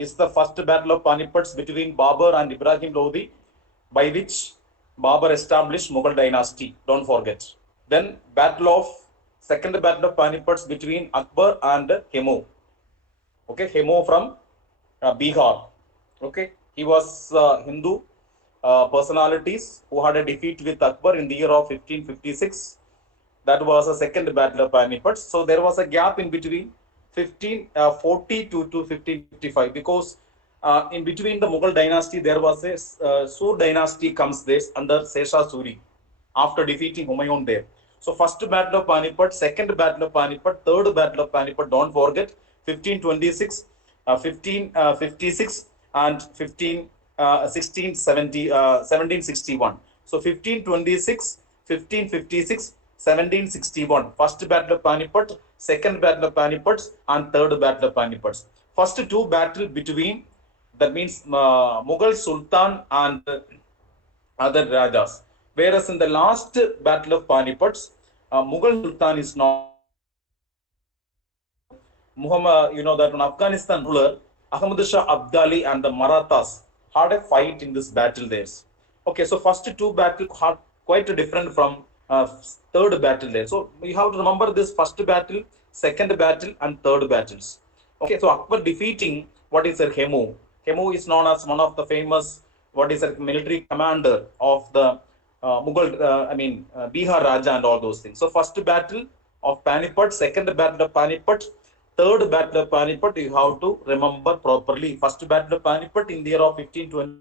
is the first battle of Panipat between Babur and Ibrahim Lodi, by which Babur established Mughal dynasty. Don't forget. Then second battle of Panipat between Akbar and Hemu. Okay, Hemu from Bihar. Okay, he was Hindu personalities who had a defeat with Akbar in the year of 1556. That was a second battle of Panipat. So there was a gap in between 1542 to 1555, because in between the Mughal dynasty there was a Sur dynasty comes there under Sesha Suri after defeating Humayun there. So first battle of Panipat, second battle of Panipat, third battle of Panipat, don't forget, 1526, 1556 and 1761. So 1526, 1556, 1761. First battle of Panipat, second battle of Panipat, and third battle of Panipat. First two battle between, that means Mughal Sultan and other Rajas. Whereas in the last battle of Panipat, Mughal Sultan is not Muhammad, that an Afghanistan ruler, Ahmad Shah Abdali and the Marathas had a fight in this battle there. Okay, so first two battles are quite different from third battle there. So you have to remember this first battle, second battle, and third battles. Okay, so Akbar defeating what is a Hemu. Hemu is known as one of the famous, what is a military commander of the Mughal, Bihar Raja and all those things. So first battle of Panipat, second battle of Panipat, third battle of Panipat, you have to remember properly. First battle of Panipat in the year of 1520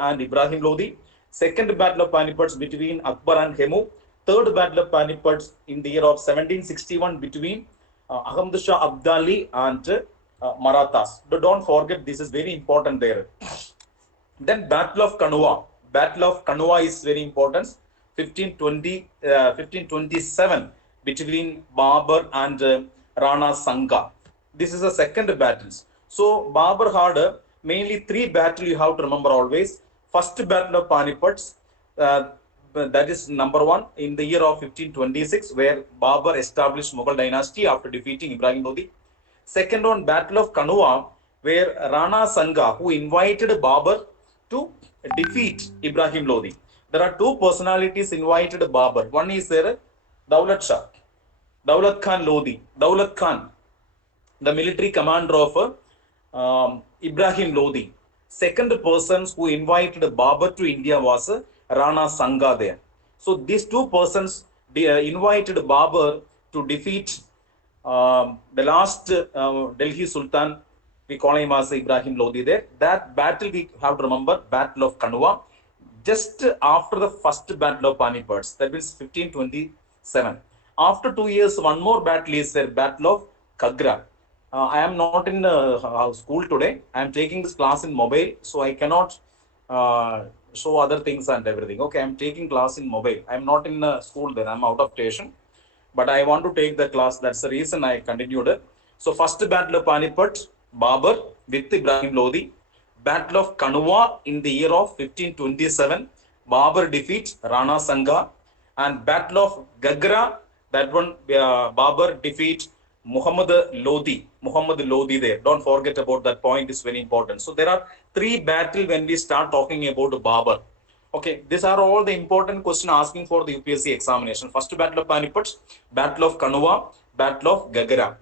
and Ibrahim Lodi. Second battle of Panipat between Akbar and Hemu. Third battle of Panipat in the year of 1761 between Ahmad Shah Abdali and Marathas. But don't forget, this is very important there. Then Battle of Kanua. Battle of Kanua is very important. 1527 between Babur and Rana Sanga. This is the second battles. So Babur had mainly three battles you have to remember always. First battle of Panipat, that is number one in the year of 1526, where Babur established Mughal dynasty after defeating Ibrahim Lodi. Second one, Battle of Kanua, where Rana Sanga, who invited Babur to defeat Ibrahim Lodi. There are two personalities invited Babur. One is there, Daulat Shah, Daulat Khan Lodi, Daulat Khan, the military commander of Ibrahim Lodi. Second person who invited Babur to India was Rana Sanga there. So these two persons invited Babur to defeat the last Delhi Sultan. We call him as Ibrahim Lodi there. That battle we have to remember, Battle of Kanwa, just after the first Battle of Panipat, that means 1527. After 2 years, one more battle is there, Battle of Kagra. I am not in school today. I am taking this class in mobile, so I cannot show other things and everything. Okay, I am taking class in mobile. I am not in school then. I am out of station. But I want to take the class. That's the reason I continued. So first Battle of Panipat, Babur with Ibrahim Lodi. Battle of Kanwa in the year of 1527. Babur defeats Rana Sanga. And Battle of Gagra, that one Babur defeats Muhammad Lodi there. Don't forget about that point, is very important. So there are three battles when we start talking about Babur. Okay, these are all the important questions asking for the UPSC examination. First Battle of Panipat, Battle of Kanwa, Battle of Gagra.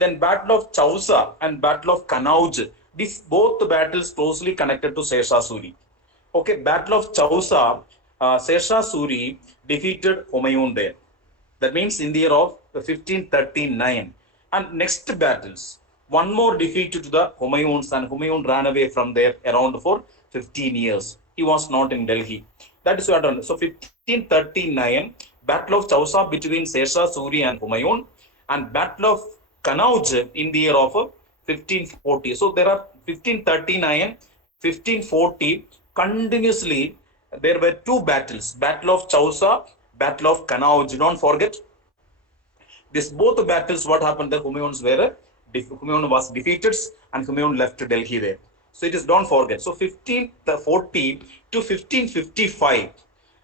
Then Battle of Chausa and Battle of Kanauj. These both battles closely connected to Sesha Suri. Okay, Battle of Chausa, Sesha Suri defeated Humayun there. That means in the year of 1539. And next battles, one more defeat to the Humayuns, and Humayun ran away from there around for 15 years. He was not in Delhi. That is what happened. So 1539, Battle of Chausa between Sesha Suri and Humayun, and Battle of Kanauj in the year of 1540. So there are 1539, 1540, continuously there were two battles, Battle of Chausa, Battle of Kanauj. Don't forget. This both battles, what happened there, Humayun was defeated and Humayun left Delhi there. So it is, don't forget. So 1540 to 1555.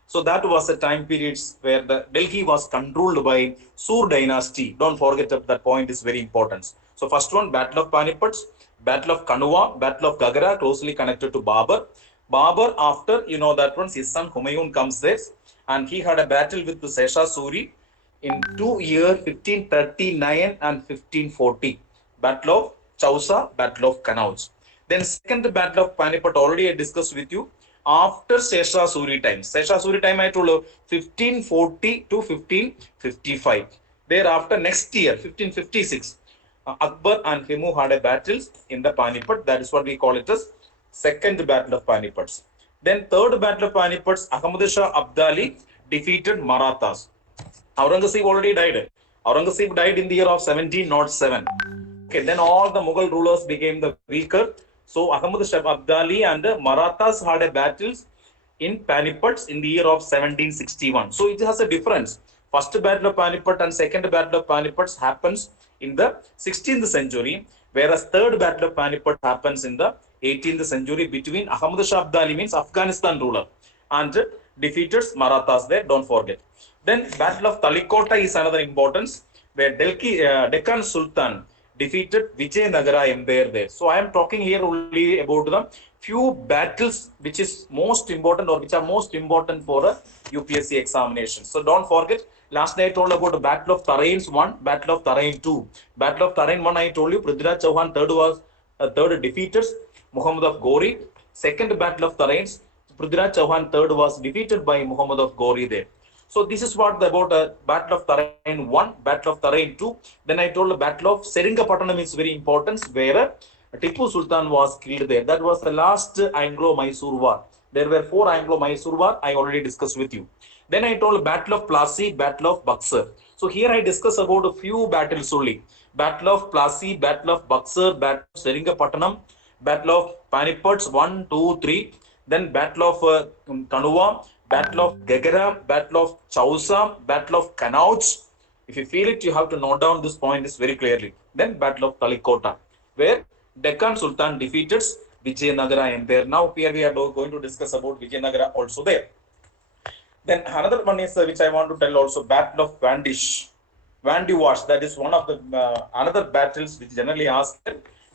So that was the time periods where the Delhi was controlled by Sur dynasty. Don't forget that point is very important. So first one, Battle of Panipat, Battle of Kanua, Battle of Gagara, closely connected to Babur. Babur, after, you know that one, his son Humayun comes there, and he had a battle with the Sesha Suri in 2 years, 1539 and 1540. Battle of Chausa, Battle of Kanauj. Then second Battle of Panipat, already I discussed with you, after Sesha Suri time. Sesha Suri time I told you 1540 to 1555. Thereafter, next year, 1556, Akbar and Himu had a battle in the Panipat. That is what we call it as second Battle of Panipat. Then third Battle of Panipat, Ahmad Shah Abdali defeated Marathas. Aurangzeb already died. Aurangzeb died in the year of 1707. Okay, then all the Mughal rulers became the weaker. So Ahmad Shah Abdali and the Marathas had a battles in Panipat in the year of 1761. So it has a difference. First Battle of Panipat and second Battle of Panipat happens in the 16th century, whereas third Battle of Panipat happens in the 18th century between Ahmad Shah Abdali, means Afghanistan ruler, and defeated Marathas there, don't forget. Then Battle of Talikota is another importance, where Deccan Sultan defeated Vijayanagara Empire there. So I am talking here only about the few battles which is most important, or which are most important for a UPSC examination. So don't forget, last night I told about the Battle of Tarains 1, Battle of Tarain 2. Battle of Tarain 1, I told you Prithviraj Chauhan third defeated Muhammad of Ghori. Second Battle of Tarains, Prithviraj Chauhan third was defeated by Muhammad of Ghori there. So this is what about Battle of Tarain 1, Battle of Tarain 2. Then I told the Battle of Seringapatanam is very important, where Tipu Sultan was killed there. That was the last Anglo-Mysore war. There were 4 Anglo-Mysore war, I already discussed with you. Then I told Battle of Plassey, Battle of Buxar. So here I discuss about a few battles only. Battle of Plassey, Battle of Buxar, Battle of Seringapatanam, Battle of Panipat 1, 2, 3. Then Battle of Kanua, Battle of Gagara, Battle of Chausa, Battle of Kanauj. If you feel it, you have to note down this point is very clearly. Then Battle of Talikota, where Deccan Sultan defeated Vijayanagara Empire. Now here we are going to discuss about Vijayanagara also there. Then another one is which I want to tell also, Battle of Vandish. Vandiwash, that is one of the another battles which generally asked.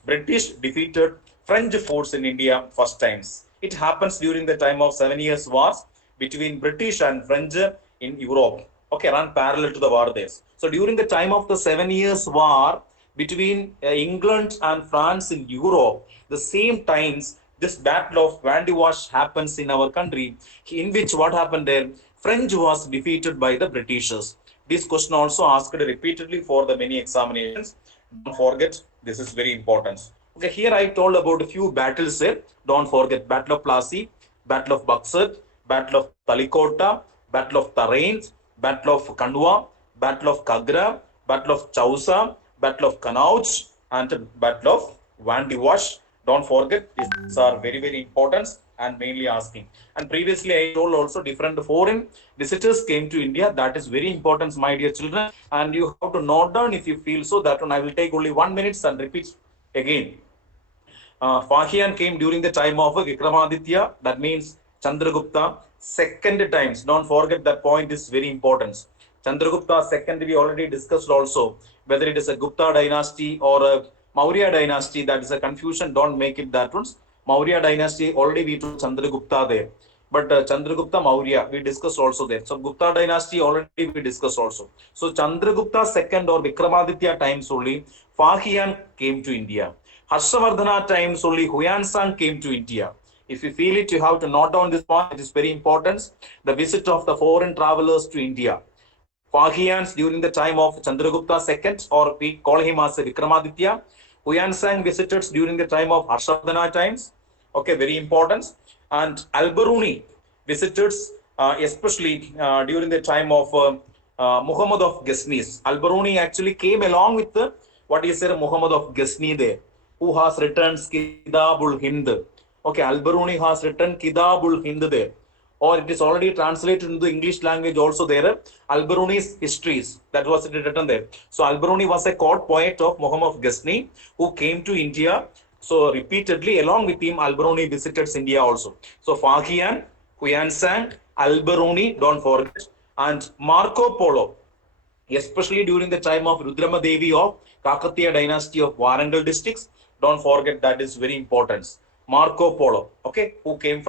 British defeated French force in India first times. It happens during the time of 7 years wars between British and French in Europe. Okay, run parallel to the war there. So during the time of the 7 years war between England and France in Europe, the same times this Battle of Vandiwash happens in our country, in which what happened there, French was defeated by the Britishers. This question also asked repeatedly for the many examinations. Don't forget, this is very important. Okay, here I told about a few battles there. Don't forget, Battle of Plassey, Battle of Buxar, Battle of Talikota, Battle of Tarain, Battle of Kandwa, Battle of Kagra, Battle of Chausa, Battle of Kanauj, and Battle of Vandiwash. Don't forget, these are very, very important and mainly asking. And previously I told also different foreign visitors came to India. That is very important, my dear children. And you have to note down if you feel so. That one I will take only 1 minute and repeat again. Fahian came during the time of Vikramaditya. That means Chandragupta. Second times. Don't forget that point is very important. Chandragupta second we already discussed also. Whether it is a Gupta dynasty or a Maurya dynasty, that is a confusion. Don't make it that one. Maurya dynasty, already we told Chandragupta there. But Chandragupta Maurya, we discussed also there. So Gupta dynasty already we discussed also. So Chandragupta second or Vikramaditya times only, Fahian came to India. Harshavardhana times only, Huyan Sang came to India. If you feel it, you have to note down this point. It is very important. The visit of the foreign travelers to India. Fahians during the time of Chandragupta II, or we call him as Vikramaditya. Huyan Sang visited during the time of Harshavardhana times. Okay, very important. And Al-Biruni visited especially during the time of Muhammad of Ghazni. Al-Biruni actually came along with what is Muhammad of Ghazni there, who has written Kitabul Hind. Okay, Al-Biruni has written Kitabul Hind there. Or it is already translated into the English language also there. Al-Biruni's histories, that was written there. So Al-Biruni was a court poet of Muhammad of Ghazni who came to India. So repeatedly along with him, Al-Biruni visited India also. So Fahian, Huyan Sang, Al-Biruni, don't forget, and Marco Polo, especially during the time of Rudramadevi of Kakatiya dynasty of Warangal districts. Don't forget that is very important. Marco Polo, okay, who came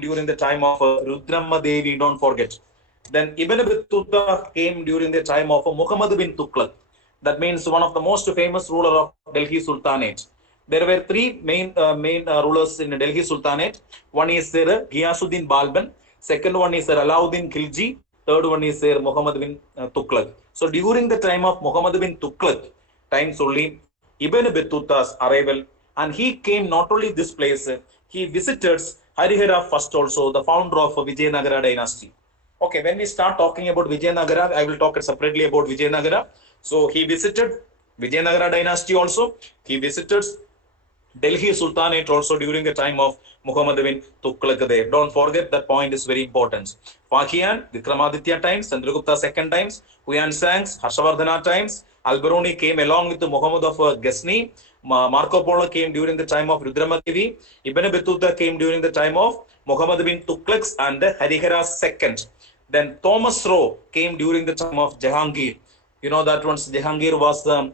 during the time of Rudramma Devi. Don't forget. Then Ibn Battuta came during the time of Muhammad bin Tughlaq. That means one of the most famous ruler of Delhi Sultanate. There were three main rulers in Delhi Sultanate. One is Ghiyasuddin Balban. Second one is Alauddin Khilji. Third one is Muhammad bin Tughlaq. So during the time of Muhammad bin Tughlaq, times only Ibn Battuta's arrival, and he came not only this place, he visited Harihara first also, the founder of Vijayanagara dynasty. Okay, when we start talking about Vijayanagara, I will talk separately about Vijayanagara. So he visited Vijayanagara dynasty also. He visited Delhi Sultanate also during the time of Muhammad bin Tughlaq. Don't forget that point is very important. Fahian, Vikramaditya times, Chandragupta second times, Huyan Sangs, Harshavardhana times, Al-Biruni came along with the Muhammad of Ghazni. Marco Polo came during the time of Rudramadevi. Ibn Battuta came during the time of Muhammad bin Tughlaq and Harihara second. Then Thomas Roe came during the time of Jahangir. You know that once Jahangir was the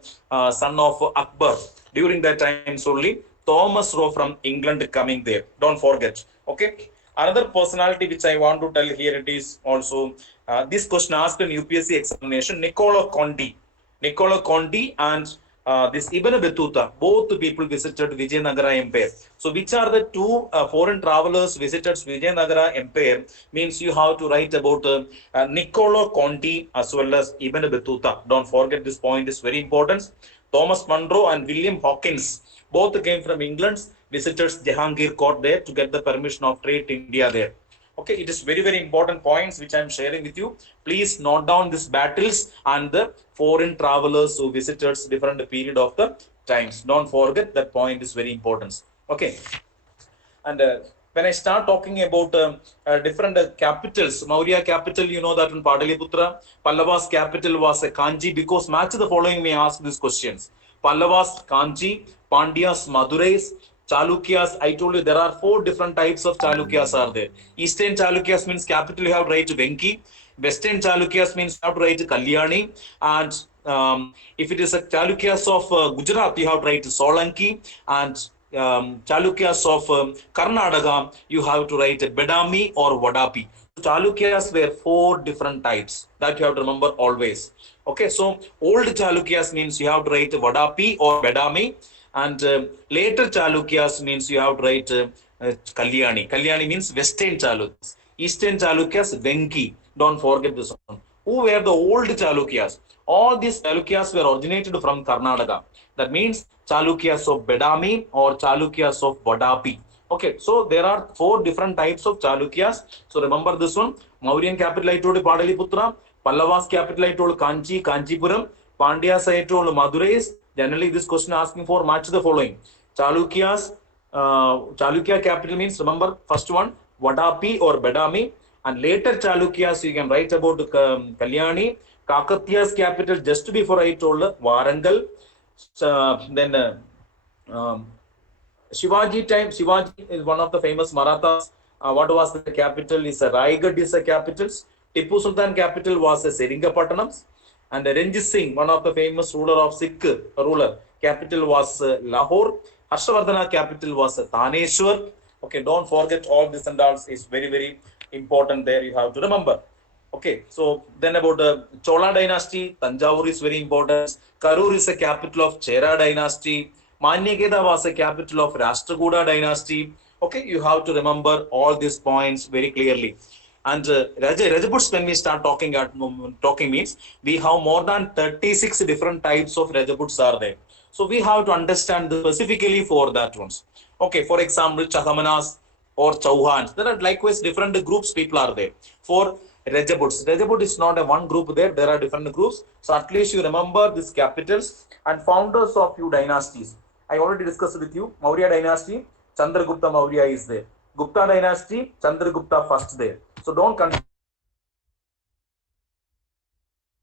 son of Akbar. During that time only, Thomas Roe from England coming there. Don't forget. Okay. Another personality which I want to tell here, it is also this question asked in UPSC examination. Niccolo Conti. Niccolo Conti and this Ibn Battuta, both people visited Vijayanagara Empire. So which are the two foreign travelers visited Vijayanagara Empire? Means you have to write about Niccolo Conti as well as Ibn Battuta. Don't forget, this point is very important. Thomas Munro and William Hawkins, both came from England, visited Jahangir court there to get the permission of trade to India there. Okay, it is very, very important points which I am sharing with you. Please note down these battles and the foreign travelers who visited different period of the times. Don't forget, that point is very important. Okay, and when I start talking about different capitals, Maurya capital, you know that in Padaliputra, Pallava's capital was Kanchi, because match the following may ask these questions. Pallavas, Kanchi, Pandyas, Madurais, Chalukyas. I told you there are 4 different types of Chalukyas are there. Eastern Chalukyas means capital you have to write Venki. Western Chalukyas means you have to write Kalyani. And if it is a Chalukyas of Gujarat, you have to write Solanki. And Chalukyas of Karnataka, you have to write Bedami or Vadapi. Chalukyas were 4 different types that you have to remember always. Okay, so old Chalukyas means you have to write Vadapi or Bedami, and later Chalukyas means you have to write Kalyani. Kalyani means Western Chalukyas. Eastern Chalukyas, Venki. Don't forget this one. Who were the old Chalukyas? All these Chalukyas were originated from Karnataka. That means Chalukyas of Bedami or Chalukyas of Vadapi. Okay, so there are 4 different types of Chalukyas. So remember this one. Mauryan capital I told Padaliputra. Pallavas capital I told Kanchi, Kanchipuram. Pandyas I told Madurais. Generally this question asking for match the following. Chalukyas, Chalukya capital means, remember first one, Vadapi or Bedami. And later Chalukyas you can write about Kalyani. Kakatiya's capital just before I told Warangal. Then Shivaji time, Shivaji is one of the famous Marathas. What was the capital? Is Raigad is a capital. Tipu Sultan capital was Seringapatanam. And Ranjit Singh, one of the famous ruler of Sikh ruler, capital was Lahore. Harshavardhana capital was Thaneshwar. Okay, don't forget all this and all is very, very important there. You have to remember. Okay, so then about the Chola dynasty, Tanjavur is very important. Karur is a capital of Chera dynasty. Manyakeda was a capital of Rashtrakuta dynasty. Okay, you have to remember all these points very clearly. And Rajaputs, when we start talking means we have more than 36 different types of Rajaputs are there. So we have to understand specifically for that ones. Okay, for example, Chahamanas or Chauhans. There are likewise different groups people are there. For Rajaputs, Rajaput is not a one group there. There are different groups. So at least you remember these capitals and founders of few dynasties. I already discussed with you. Maurya dynasty, Chandragupta Maurya is there. Gupta dynasty, Chandragupta first there. So don't confuse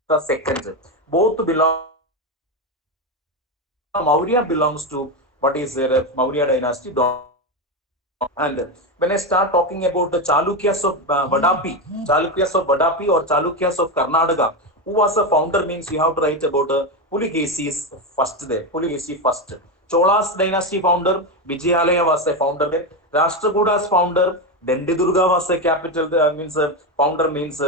the second. Both belong. Maurya belongs to what is there? Maurya dynasty. And when I start talking about the Chalukyas of Vadapi or Chalukyas of Karnataka, who was the founder means you have to write about Puligesi is first there. Puligesi first. Chola's dynasty founder, Vijayalaya was a founder there. Rashtrakuda's founder, Dendidurga was a capital, means founder means.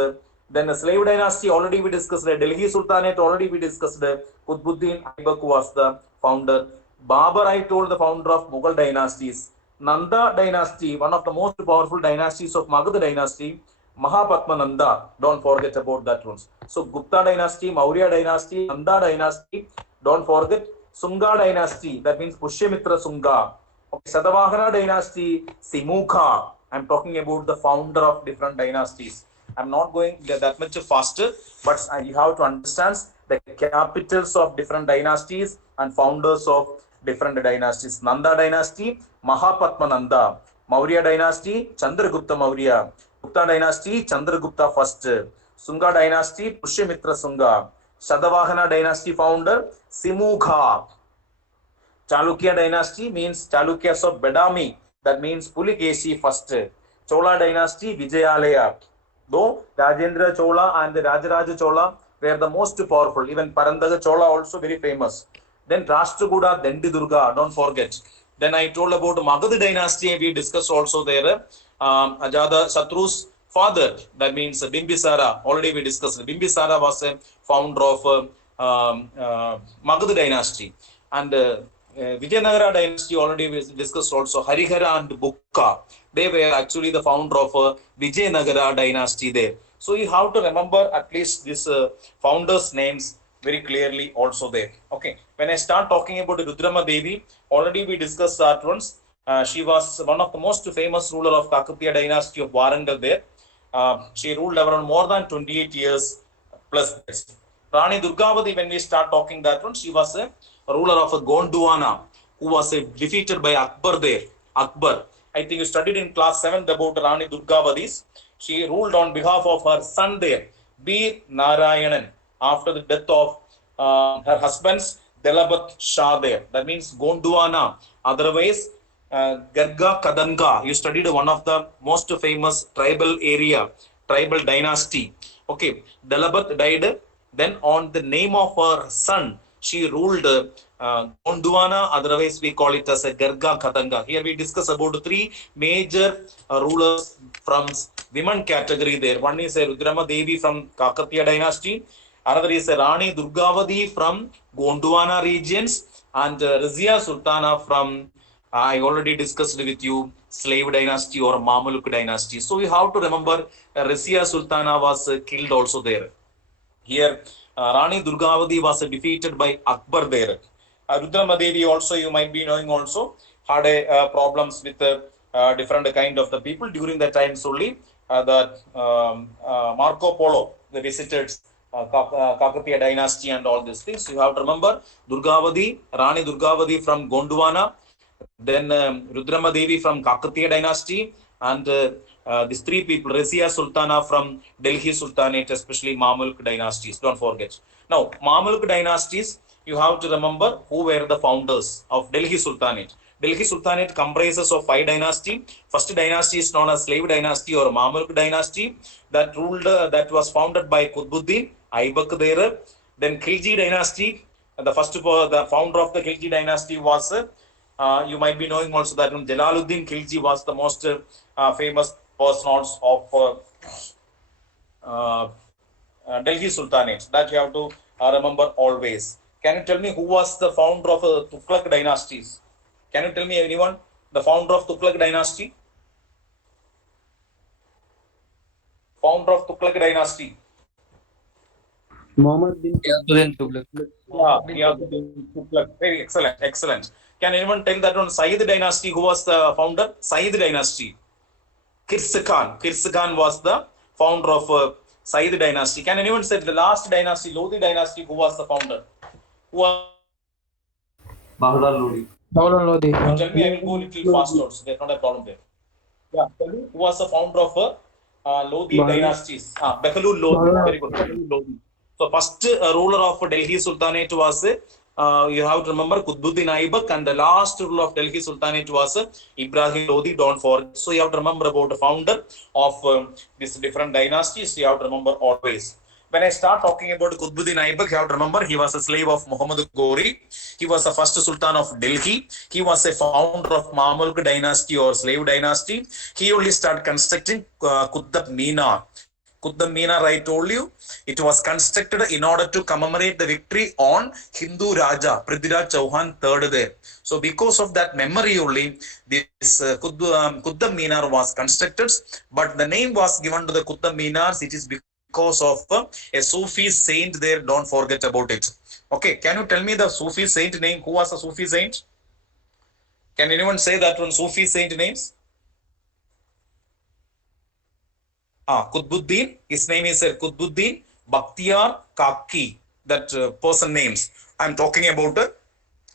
Then the slave dynasty already we discussed. Delhi Sultanate already we discussed. Qutbuddin Aibak was the founder. Babur I told the founder of Mughal dynasties. Nanda dynasty, one of the most powerful dynasties of Magadha dynasty. Mahapadmananda, don't forget about that one. So Gupta dynasty, Maurya dynasty, Nanda dynasty, don't forget Sunga dynasty, that means Pushyamitra Sunga. Okay, Satavahana dynasty, Simukha. I'm talking about the founder of different dynasties. I'm not going that much faster, but you have to understand the capitals of different dynasties and founders of different dynasties. Nanda dynasty, Mahapadmananda. Maurya dynasty, Chandragupta Maurya. Gupta dynasty, Chandragupta first. Sunga dynasty, Pushyamitra Sunga. Satavahana dynasty founder, Simukha. Chalukya dynasty means Chalukyas of Badami. That means Puligesi first. Chola dynasty, Vijayalaya. Though Rajendra Chola and the Rajaraja Chola were the most powerful. Even Parandaga Chola also very famous. Then Rashtrakuda, Dendidurga, don't forget. Then I told about Magadha dynasty. We discussed also there. Ajada Satru's father, that means Bimbisara, already we discussed. Bimbisara was a founder of Magadha dynasty. And Vijayanagara dynasty already we discussed also. Harihara and Bukka, they were actually the founder of Vijayanagara dynasty there. So you have to remember at least this founders' names very clearly also there. Okay, when I start talking about Rudrama Devi, already we discussed that once. She was one of the most famous ruler of Kakatiya dynasty of Warangal there. She ruled around more than 28 years plus. Rani Durgavati, when we start talking that one, she was a ruler of Gondwana, who was defeated by Akbar there. Akbar. I think you studied in class 7 about Rani Durgavati. She ruled on behalf of her son there, Bir Narayanan, after the death of her husband's Delabat Shah there. That means Gondwana. Otherwise, Garga Kadanga. You studied one of the most famous tribal area, tribal dynasty. Okay, Delabat died. Then on the name of her son, she ruled Gondwana, otherwise we call it as a Garga Kadanga. Here we discuss about three major rulers from women category there. One is a Rudrama Devi from Kakatiya dynasty. Another is a Rani Durgavati from Gondwana regions. And Razia Sultana from, I already discussed with you, slave dynasty or Mamaluk dynasty. So you have to remember Razia Sultana was killed also there. Here, Rani Durgavati was defeated by Akbar there. Rudrama Devi also, you might be knowing also, had a problems with different kind of the people during the times only. That Marco Polo, the visited Kakatiya dynasty and all these things. You have to remember Durgavati, Rani Durgavati from Gondwana, then Rudrama Devi from Kakatiya dynasty, and these three people, Razia Sultana from Delhi Sultanate, especially Mamluk dynasties. Don't forget. Now, Mamluk dynasties, you have to remember who were the founders of Delhi Sultanate. Delhi Sultanate comprises of 5 dynasties. First dynasty is known as slave dynasty or Mamluk dynasty that ruled, that was founded by Qutbuddin Aibak there. Then Khilji dynasty, the founder of the Khilji dynasty was, you might be knowing also that Jalaluddin Khilji was the most famous person of Delhi Sultanate. That you have to remember always. Can you tell me who was the founder of Tughlaq dynasties? Can you tell me anyone? The founder of Tughlaq dynasty? Founder of Tughlaq dynasty? Muhammad bin Tughlaq. Yeah, Tughlaq. Very excellent, excellent. Can anyone tell that one Sayyid dynasty, who was the founder? Sayyid dynasty. Khirs Khan. Khirs Khan was the founder of Sayyid dynasty. Can anyone say the last dynasty, Lodi dynasty, who was the founder? Who was Bahadar Lodi. Tell me, I will go a little fast also. There's not a problem there. Yeah, tell me, who was the founder of Lodi dynasties? Behlul Lodi. Very good. Behlul Lodi. So first ruler of Delhi Sultanate was, you have to remember, Qutbuddin Aibak, and the last ruler of Delhi Sultanate was Ibrahim Lodi. Don't forget. So you have to remember about the founder of these different dynasties. You have to remember always. When I start talking about Qutbuddin Aibak, you have to remember he was a slave of Muhammad Ghori. He was the first Sultan of Delhi. He was a founder of Mamluk dynasty or slave dynasty. He only started constructing Qutb Minar. Qutb Minar, I told you, it was constructed in order to commemorate the victory on Hindu Raja Prithviraj Chauhan III there. So because of that memory only, this Qutb Minar was constructed, but the name was given to the Qutb Minars. It is because of a Sufi saint there. Don't forget about it. Okay, can you tell me the Sufi saint name? Who was the Sufi saint? Can anyone say that one Sufi saint names? Qutbuddin. His name is Qutbuddin Bakhtiyar Kaki. That person names. I'm talking about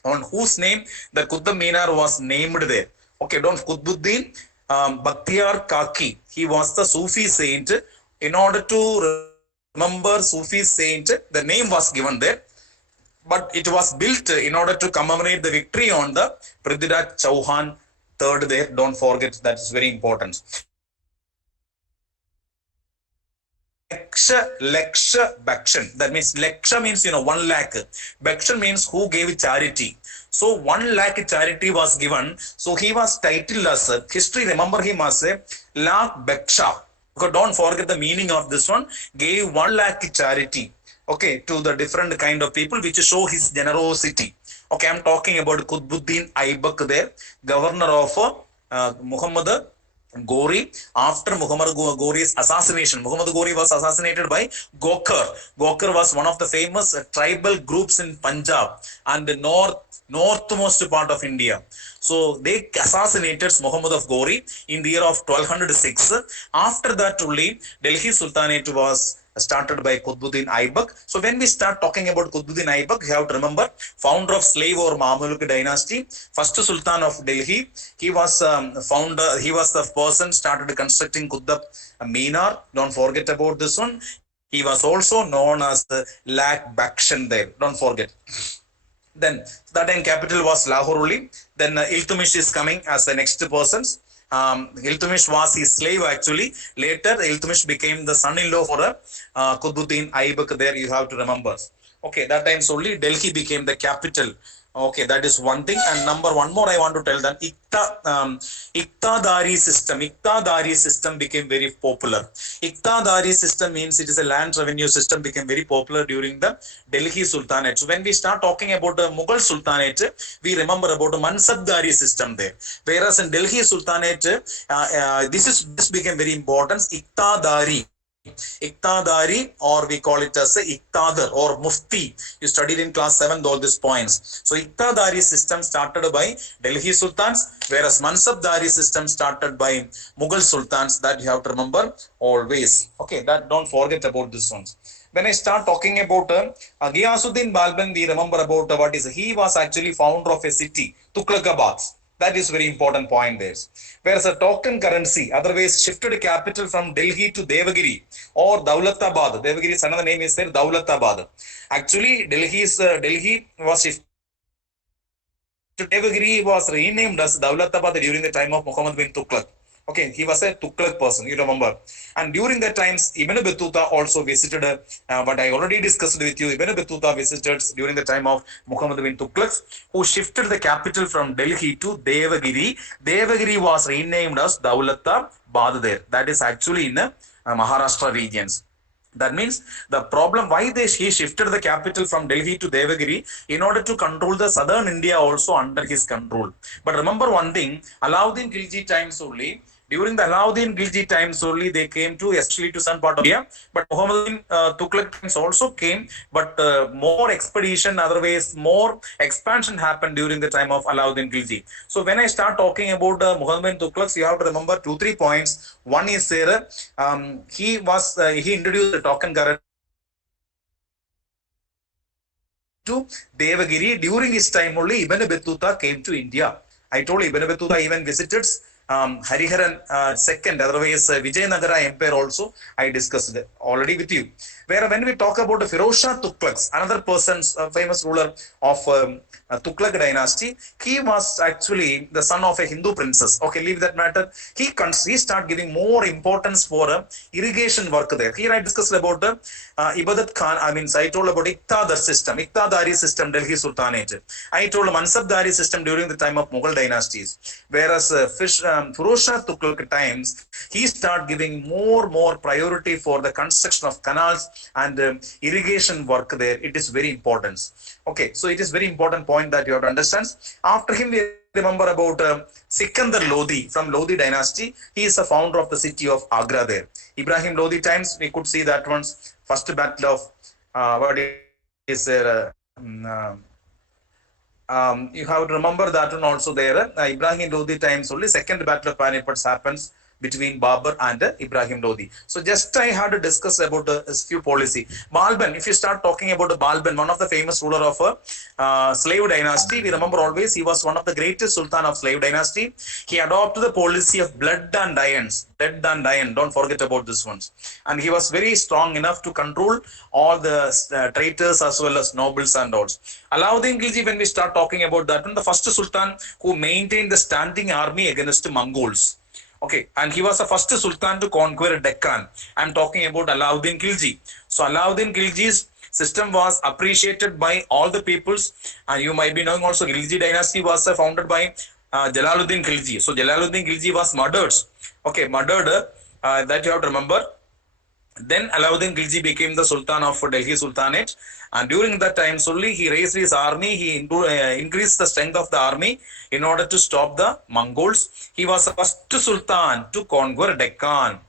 on whose name the Qutb Minar was named there. Okay, don't Qutbuddin Bakhtiyar Kaki. He was the Sufi saint. In order to remember Sufi saint, the name was given there. But it was built in order to commemorate the victory on the Prithviraj Chauhan III there. Don't forget, that is very important. Laksha Bhakshan. That means Laksha means 1 lakh. Bhakshan means who gave charity. So 1 lakh charity was given. So he was titled as history. Remember him as a Lakh Bhaksha. Because don't forget the meaning of this one. Gave 1 lakh charity. Okay, to the different kind of people, which show his generosity. Okay, I'm talking about Qutbuddin Aibak there, governor of Muhammad Ghori. After Muhammad Ghori's assassination, Muhammad Ghori was assassinated by Gokar. Gokar was one of the famous tribal groups in Punjab and the northmost part of India. So they assassinated Muhammad of Ghori in the year of 1206. After that only Delhi Sultanate was started by Qutbuddin Aibak. So when we start talking about Qutbuddin Aibak, you have to remember founder of slave or Mamluk dynasty, first Sultan of Delhi. He was founder. He was the person started constructing Qutb Minar. Don't forget about this one. He was also known as the Lakh Bhakshan there. Don't forget. Then that time capital was Lahore only. Then Iltutmish is coming as the next person. Iltutmish was his slave actually. Later, Iltutmish became the son-in-law for Qutbuddin Aibak there, you have to remember. Okay, that time solely Delhi became the capital. Okay, that is one thing. And one more I want to tell that Iqtadari system became very popular. Iqtadari system means it is a land revenue system, became very popular during the Delhi Sultanate. So when we start talking about the Mughal Sultanate, we remember about the Mansabdari system there. Whereas in Delhi Sultanate, this became very important. Iqtadari, or we call it as a Iqtadar or Mufti. You studied in class 7 all these points. So Iqtadari system started by Delhi Sultans, whereas Mansabdari system started by Mughal Sultans. That you have to remember always. Okay, that don't forget about this one. When I start talking about Ghiyasuddin Balban, we remember about what is he was actually founder of a city, Tughlaqabad. That is very important point there. Whereas a token currency, otherwise shifted capital from Delhi to Devagiri or Daulatabad. Devagiri's another name is there, Daulatabad. Actually, Delhi was shifted. Devagiri was renamed as Daulatabad during the time of Muhammad bin Tughlaq. Okay, he was a Tughlaq person, you remember. And during that times, Ibn Battuta also visited, what I already discussed with you, Ibn Battuta visited during the time of Muhammad bin Tughlaq, who shifted the capital from Delhi to Devagiri. Devagiri was renamed as Daulatabad there. That is actually in Maharashtra regions. That means the problem why he shifted the capital from Delhi to Devagiri in order to control the southern India also under his control. But remember one thing, Alauddin Khilji times only, during the Alauddin Khilji times only, they came to especially to some part of India. But Muhammad bin Tughlaq times also came, but more expedition, otherwise more expansion happened during the time of Alauddin Khilji. So when I start talking about Muhammad bin Tughlaq, you have to remember 2-3 points. One is there, he introduced the token currency to Devagiri. During his time only, Ibn Battuta came to India. I told you, Ibn Battuta even visited Hariharan second, otherwise Vijayanagara Empire also I discussed already with you. Where when we talk about Firoz Shah Tughlaq, another person, famous ruler of Tughlaq dynasty. He was actually the son of a Hindu princess. Okay, leave that matter. He start giving more importance for irrigation work there. Here I discussed about the Ibadat Khan. I told about Iqtadar system, Iqtadari system, Delhi Sultanate. I told Mansabdari system during the time of Mughal dynasties. Whereas Firoz Shah Tughlaq times, he start giving more priority for the construction of canals and irrigation work there. It is very important. Okay, so it is very important point that you have to understand. After him, we remember about Sikandar Lodi from Lodi dynasty. He is the founder of the city of Agra there. Ibrahim Lodi times, we could see that one's first battle of what is there. You have to remember that one also there. Ibrahim Lodi times only second battle of Panipat happens between Babur and Ibrahim Lodi. So just I had to discuss about a few policy. Balban, if you start talking about the Balban, one of the famous ruler of a slave dynasty, we remember always he was one of the greatest sultan of slave dynasty. He adopted the policy of blood and irons. Blood and iron, don't forget about this one. And he was very strong enough to control all the traitors as well as nobles and all. Alauddin Khilji, when we start talking about that one, the first sultan who maintained the standing army against Mongols. Okay, and he was the first sultan to conquer Deccan. I'm talking about Alauddin Khilji. So Alauddin Khilji's system was appreciated by all the peoples, and you might be knowing also Khilji dynasty was founded by Jalaluddin Khilji. So Jalaluddin Khilji was murdered. Okay, murdered. That you have to remember. Then Alauddin Khilji became the Sultan of Delhi Sultanate, and during that time solely he raised his army. He increased the strength of the army in order to stop the Mongols. He was the first Sultan to conquer Deccan,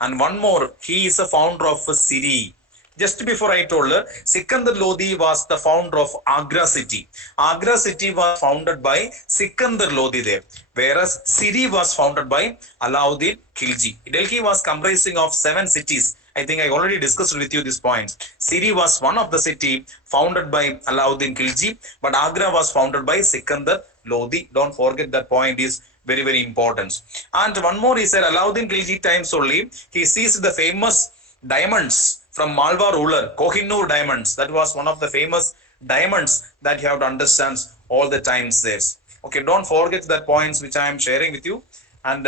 and one more, he is a founder of Siri. Just before I told her, Sikandar Lodi was the founder of Agra city. Agra city was founded by Sikandar Lodi there, whereas Siri was founded by Alauddin Khilji. Delhi was comprising of 7 cities. I think I already discussed with you these points. Siri was one of the city founded by Alauddin Khilji, but Agra was founded by Sikandar Lodi. Don't forget that point is very important. And one more is that Alauddin Khilji times only, he seized the famous diamonds from Malwa ruler, Kohinoor diamonds. That was one of the famous diamonds that you have to understand all the times there. Okay, don't forget that points which I am sharing with you. And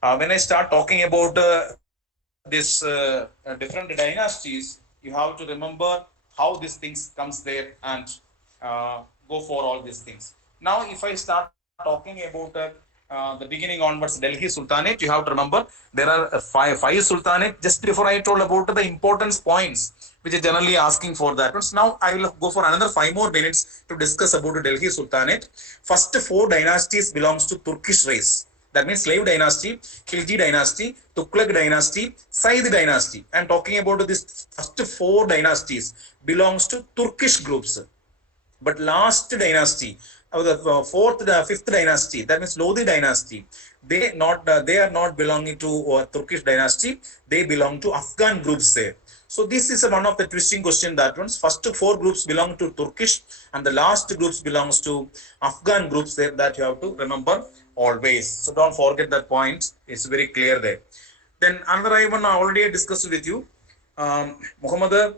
when I start talking about this different dynasties, you have to remember how these things comes there and go for all these things. Now, if I start talking about the beginning onwards, Delhi Sultanate, you have to remember there are five Sultanate. Just before I told about the importance points, which is generally asking for that. So now I will go for another 5 more minutes to discuss about Delhi Sultanate. First 4 dynasties belongs to Turkish race. That means slave dynasty, Khilji dynasty, Tughlaq dynasty, Sayyid dynasty. I am talking about this first 4 dynasties belongs to Turkish groups. But last dynasty, the fifth dynasty, that means Lodi dynasty, they are not belonging to Turkish dynasty. They belong to Afghan groups there. So this is one of the twisting question that ones. First 4 groups belong to Turkish, and the last groups belongs to Afghan groups there. That you have to remember always. So don't forget that point. It's very clear there. Then another one I already discussed with you. Muhammad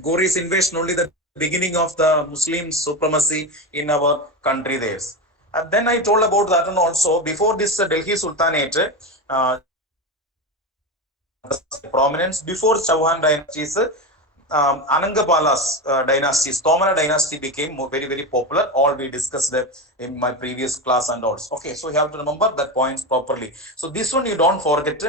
Ghori's invasion, only the beginning of the Muslim supremacy in our country there. And then I told about that one also. Before this Delhi Sultanate, prominence before Chauhan dynasties, Anangapala's dynasties, Tomara dynasty became very popular. All we discussed in my previous class and also. Okay, so you have to remember that points properly. So this one you don't forget.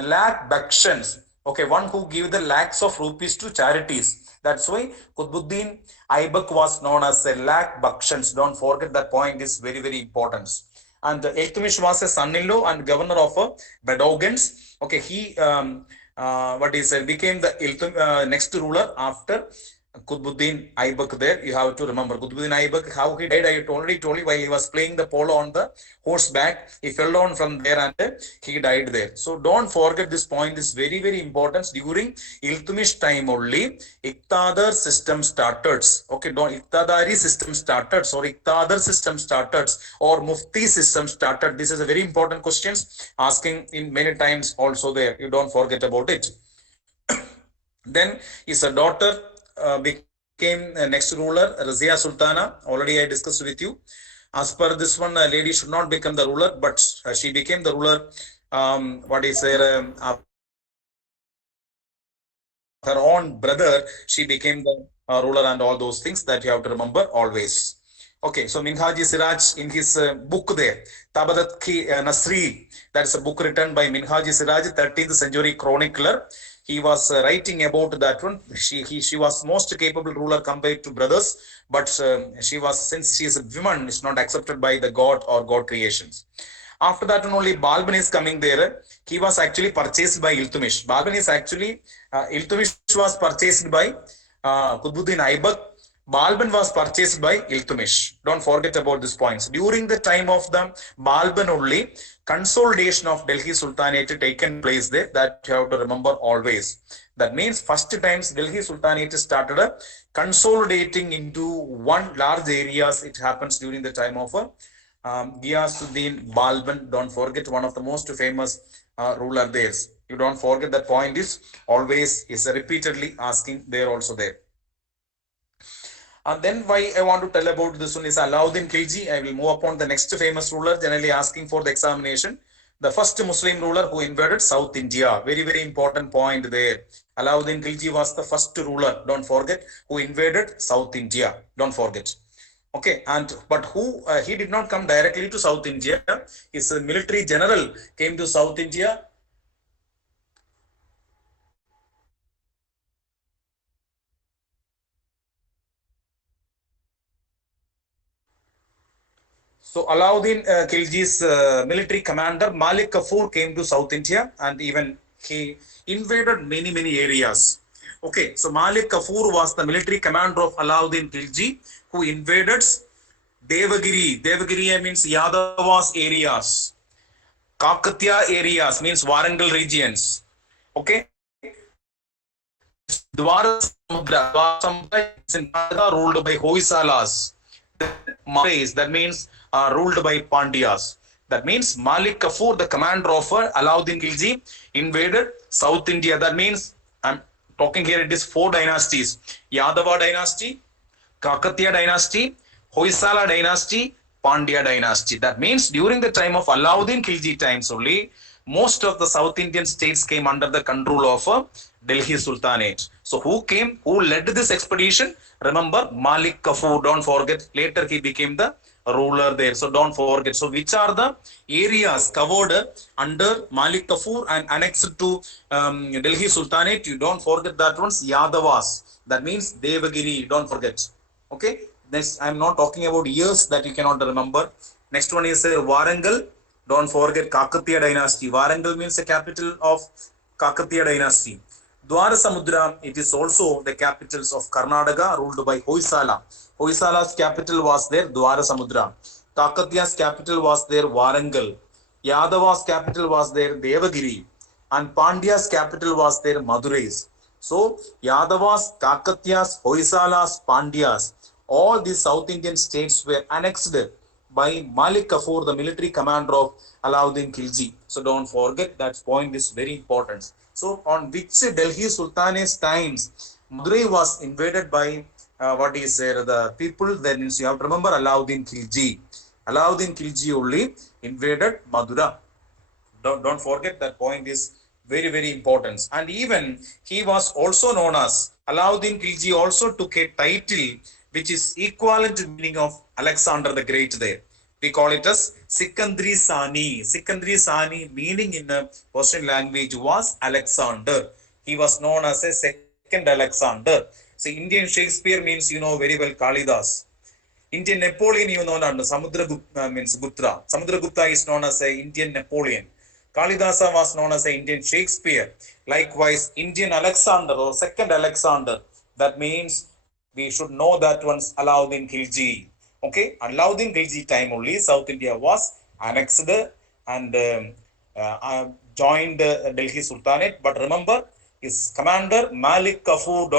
Lakh Bakshans. Okay, one who give the lakhs of rupees to charities. That's why Qutbuddin Aibak was known as a lakh Bakshans. Don't forget that point is very important. And Iltutmish was a son-in-law and governor of Bedouins. Okay, he became the next ruler after Qutbuddin Aibak there. You have to remember Qutbuddin Aibak, how he died. I already told you, while he was playing the polo on the horseback, he fell down from there and he died there. So don't forget this point is very important. During Iltutmish time only, Iqtadar system started. Okay, Iqtadari system started, or Iqtadar system started, or Mufti system started. This is a very important question asking in many times also there. You don't forget about it. Then his daughter became came next ruler, Razia Sultana. Already I discussed with you. As per this one, a lady should not become the ruler, but she became the ruler. What is there? Her own brother, she became the ruler and all those things that you have to remember always. Okay, so Minhaji Siraj in his book there, Tabadat Ki Nasri, that's a book written by Minhaji Siraj, 13th century chronicler. He was writing about that one. She was most capable ruler compared to brothers, but she was, since she is a woman, is not accepted by the god or god creations. After that, only Balban is coming there. He was actually purchased by Iltutmish. Balban is actually, Iltutmish was purchased by Qutbuddin Aibak. Balban was purchased by Iltutmish. Don't forget about these points. During the time of the Balban only, consolidation of Delhi Sultanate taken place there. That you have to remember always. That means first times Delhi Sultanate started consolidating into one large areas. It happens during the time of Ghiyasuddin Balban. Don't forget, one of the most famous ruler there. You don't forget that point is always is repeatedly asking there also there. And then why I want to tell about this one is Alauddin Khilji. I will move upon the next famous ruler, generally asking for the examination. The first Muslim ruler who invaded South India. Very, very important point there. Alauddin Khilji was the first ruler, don't forget, who invaded South India. Don't forget. Okay, and but who he did not come directly to South India. His military general came to South India. So Alauddin Khilji's military commander Malik Kafur came to South India, and even he invaded many areas. Okay, so Malik Kafur was the military commander of Alauddin Khilji, who invaded Devagiri. Devagiri means Yadavas areas. Kakatiya areas means Warangal regions. Okay. Dwarasamudra is in Karnataka, ruled by Hoysalas. Marathis, that means ruled by Pandyas. That means Malik Kafur, the commander of Alauddin Khilji, invaded South India. That means I'm talking here, it is 4 dynasties: Yadava dynasty, Kakatiya dynasty, Hoysala dynasty, Pandya dynasty. That means during the time of Alauddin Khilji times only, most of the South Indian states came under the control of Delhi Sultanate. So who came, who led this expedition? Remember, Malik Kafur. Don't forget, later he became the ruler there. So don't forget. So which are the areas covered under Malik Kafur and annexed to Delhi Sultanate? You don't forget that one's Yadavas. That means Devagiri. Don't forget. Okay. Next, I'm not talking about years that you cannot remember. Next one is Warangal. Don't forget Kakatiya dynasty. Warangal means the capital of Kakatiya dynasty. Dwarasamudra, it is also the capitals of Karnataka, ruled by Hoysala. Hoysala's capital was there, Dwarasamudra. Kakatiya's capital was there, Warangal. Yadava's capital was there, Devagiri. And Pandya's capital was there, Madurais. So, Yadavas, Kakatiyas, Hoysalas, Pandyas, all these South Indian states were annexed by Malik Kafur, the military commander of Alauddin Khilji. So don't forget, that point is very important. So on which Delhi Sultanate's times, Madurai was invaded by the people. Then you have to remember Alauddin Khilji. Alauddin Khilji only invaded Madura. Don't forget, that point is very important. And even he was also known as, Alauddin Khilji also took a title which is equivalent to meaning of Alexander the Great there. We call it as Sikandri Sani. Sikandri Sani meaning in the Persian language was Alexander. He was known as a second Alexander. So Indian Shakespeare means you know very well Kalidas. Indian Napoleon you know Samudragupta means Gupta. Samudragupta is known as a Indian Napoleon. Kalidasa was known as a Indian Shakespeare. Likewise, Indian Alexander or second Alexander. That means we should know that one's Alauddin Khilji. Okay, Alauddin Khilji time only South India was annexed and joined Delhi Sultanate. But remember, his commander Malik Kafur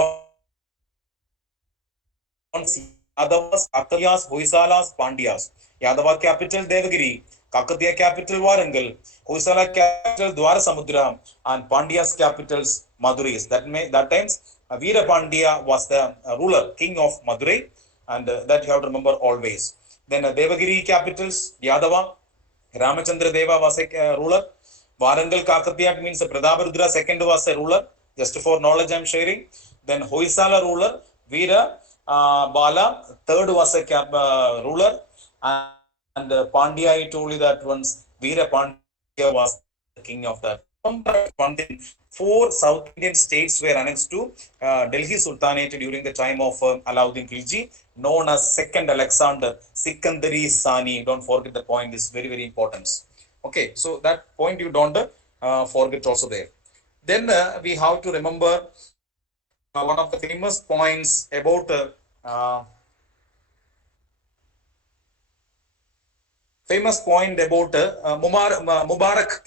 Yadavas, Kakatiyas, Hoysalas, Pandyas. Yadava capital Devagiri, Kakatiya capital Warangal, Hoysala capital Dwarasamudra, and Pandya's capitals Madurais. That times Veerapandya was the ruler, king of Madurai, and that you have to remember always. Then Devagiri capitals, Yadava, Ramachandra Deva was a ruler. Varangal Kakatiya means Prataparudra second was a ruler. Just for knowledge, I am sharing. Then Hoysala ruler, Veera Bala, third was a ruler. And Pandya, I told you that once, Veera Pandya was the king of that. One thing, 4 South Indian states were annexed to Delhi Sultanate during the time of Alauddin Khilji, known as Second Alexander, Sikandari Sani. Don't forget the point, is very, very important. Okay, so that point you don't forget also there. Then we have to remember one of the famous points about Mubarak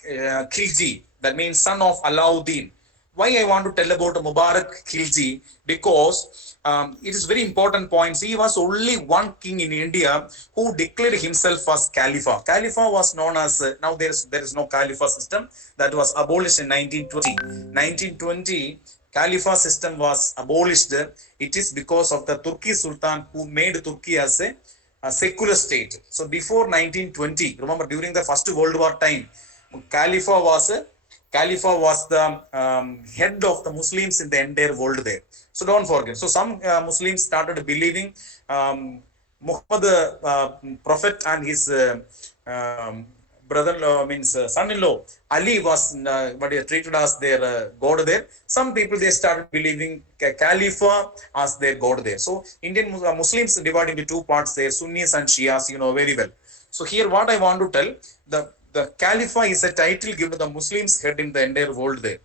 Khilji, that means son of Alauddin. Why I want to tell about Mubarak Khilji? Because it is very important points. He was only one king in India who declared himself as Khalifa. Khalifa was known as, now there is no Khalifa system, that was abolished in 1920. 1920, Khalifa system was abolished. It is because of the Turki Sultan who made Turkey as a secular state. So before 1920, remember during the First World War time, Khalifa was the head of the Muslims in the entire world there. So don't forget. So some Muslims started believing Muhammad, Prophet, and his brother, means son-in-law Ali was treated as their god there. Some people they started believing Khalifa as their god there. So Indian Muslims divide into 2 parts there, Sunnis and Shias, you know very well. So here what I want to tell, the Khalifa is a title given to the Muslims head in the entire world there.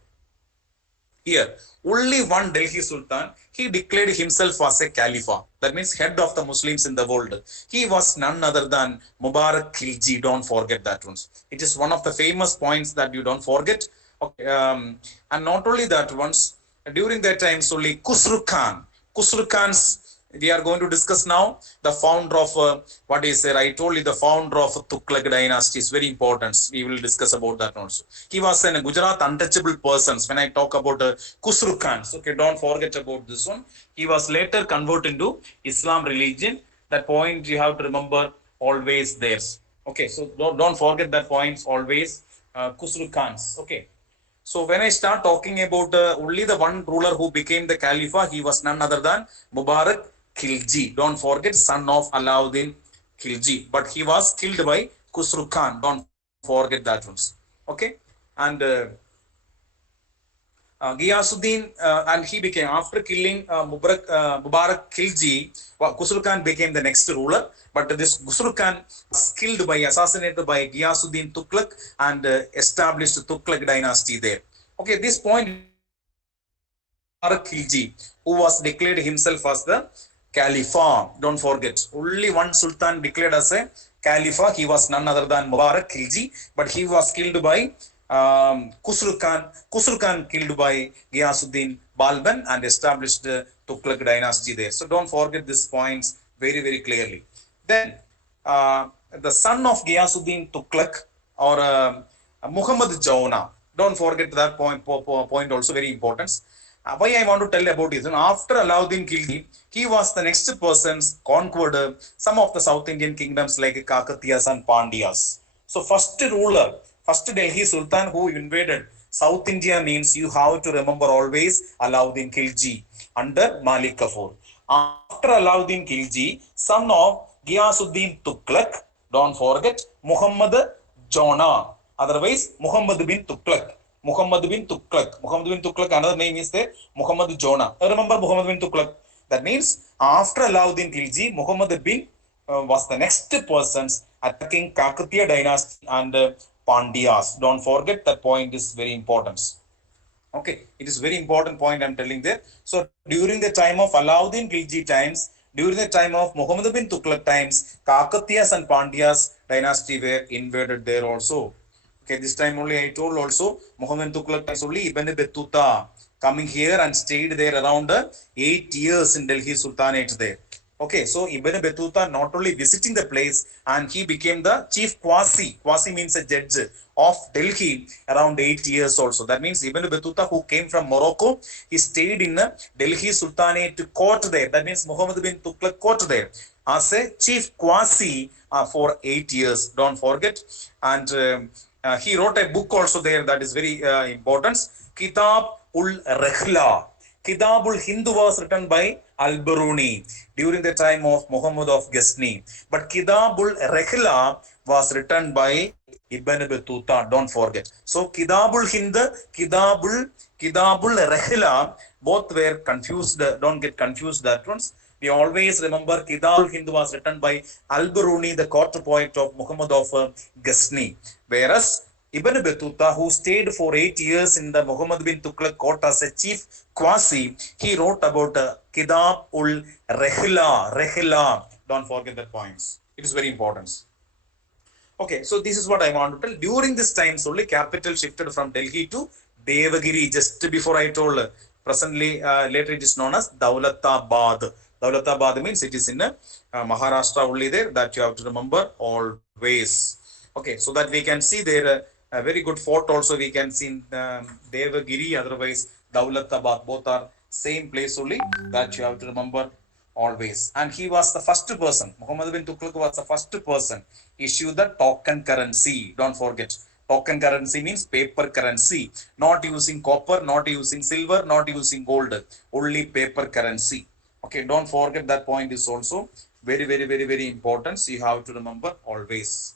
Here, only one Delhi Sultan, he declared himself as a Khalifa. That means head of the Muslims in the world. He was none other than Mubarak Khilji. Don't forget that one. It is one of the famous points that you don't forget. Okay, and not only that once, during that time, only Khusru Khan. Khusru Khan's, we are going to discuss now the founder of what is there. I told you the founder of Tughlaq dynasty is very important. We will discuss about that also. He was a Gujarat untouchable persons. When I talk about Khusru Khan, okay, don't forget about this one. He was later converted into Islam religion. That point you have to remember always there. Okay, so don't forget that points always. Khusru Khans. Okay. So when I start talking about only the one ruler who became the Khalifa, he was none other than Mubarak Khilji. Don't forget, son of Alauddin Khilji. But he was killed by Khusru Khan. Don't forget that one. Okay. And Ghiyasuddin, and he became, after killing Mubarak Khilji, Khusru Khan became the next ruler. But this Khusru Khan was killed assassinated by Ghiyasuddin Tughlaq and established Tughlaq dynasty there. Okay, this point, Mubarak Khilji, who was declared himself as the Khalifa. Don't forget, only one Sultan declared as a Khalifa. He was none other than Mubarak Khilji, but he was killed by Khusru Khan. Khusru Khan killed by Ghiyasuddin Balban and established the Tughlaq dynasty there. So don't forget these points very, very clearly. Then the son of Ghiyasuddin Tughlaq, or Muhammad Jauna. Don't forget that point also very important. Why I want to tell about this? After Alauddin Khilji, he was the next person conquered some of the South Indian kingdoms like Kakatiyas and Pandyas. So first ruler, first Delhi Sultan who invaded South India means you have to remember always Alauddin Khilji under Malik Kafur. After Alauddin Khilji, son of Ghiyasuddin Tughlaq, don't forget Muhammad Jauna, otherwise Muhammad bin Tughlaq. Muhammad bin Tughlaq. Muhammad bin Tughlaq, another name is there, Muhammad Jauna. Remember Muhammad bin Tughlaq. That means after Alauddin Khilji, Muhammad bin was the next person attacking Kakatiya dynasty and Pandyas. Don't forget that point is very important. Okay, it is very important point I'm telling there. So during the time of Alauddin Khilji times, during the time of Muhammad bin Tughlaq times, Kakatiyas and Pandyas dynasty were invaded there also. Okay, this time only I told also Muhammad bin Tughlaq times only Ibn Battuta coming here and stayed there around 8 years in Delhi Sultanate there. Okay, so Ibn Battuta not only visiting the place and he became the chief Qasi. Qasi means a judge of Delhi around 8 years also. That means Ibn Battuta, who came from Morocco, he stayed in Delhi Sultanate court there. That means Muhammad bin Tughlaq court there as a chief Qasi for 8 years. Don't forget. And he wrote a book also there that is very important. Kitab ul Rehla. Kitabul Hindu was written by Al-Biruni during the time of Muhammad of Ghazni. But Kitabul Rehla was written by Ibn Battuta. Don't forget. So Kitabul Hind, Kitabul Rehla, both were confused. Don't get confused that ones. We always remember Kitabul Hind was written by Al-Biruni, the court poet of Muhammad of Ghazni. Whereas Ibn Battuta, who stayed for 8 years in the Muhammad bin Tughlaq court as a chief Qasi, he wrote about Kitab ul Rehla. Rehla. Don't forget that points. It is very important. Okay, so this is what I want to tell. During this times only, capital shifted from Delhi to Devagiri. Just before I told, presently later it is known as Daulatabad. Daulatabad means it is in Maharashtra only there. That you have to remember always. Okay, so that we can see there a very good fort also we can see in Devagiri. Otherwise, Daulatabad, both are same place only. That you have to remember always. And he was the first person. Muhammad bin Tughlaq was the first person issue the token currency. Don't forget. Token currency means paper currency. Not using copper, not using silver, not using gold. Only paper currency. Okay, don't forget that point is also very, very, very, very important. So you have to remember always.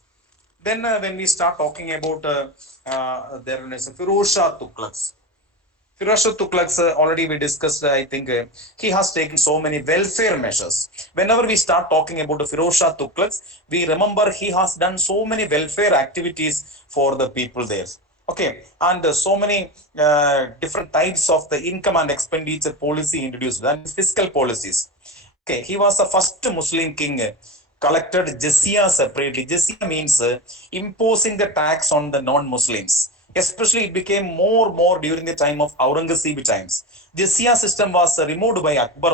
Then when we start talking about there is a Firoz Shah Tughlaq. Firoz Shah Tughlaq, already we discussed, I think he has taken so many welfare measures. Whenever we start talking about the Firoz Shah Tughlaq, we remember he has done so many welfare activities for the people there. Okay, and so many different types of the income and expenditure policy introduced, and fiscal policies. Okay, he was the first Muslim king collected jizya separately. Jizya means imposing the tax on the non-Muslims. Especially, it became more during the time of Aurangzeb times. Jizya system was removed by Akbar.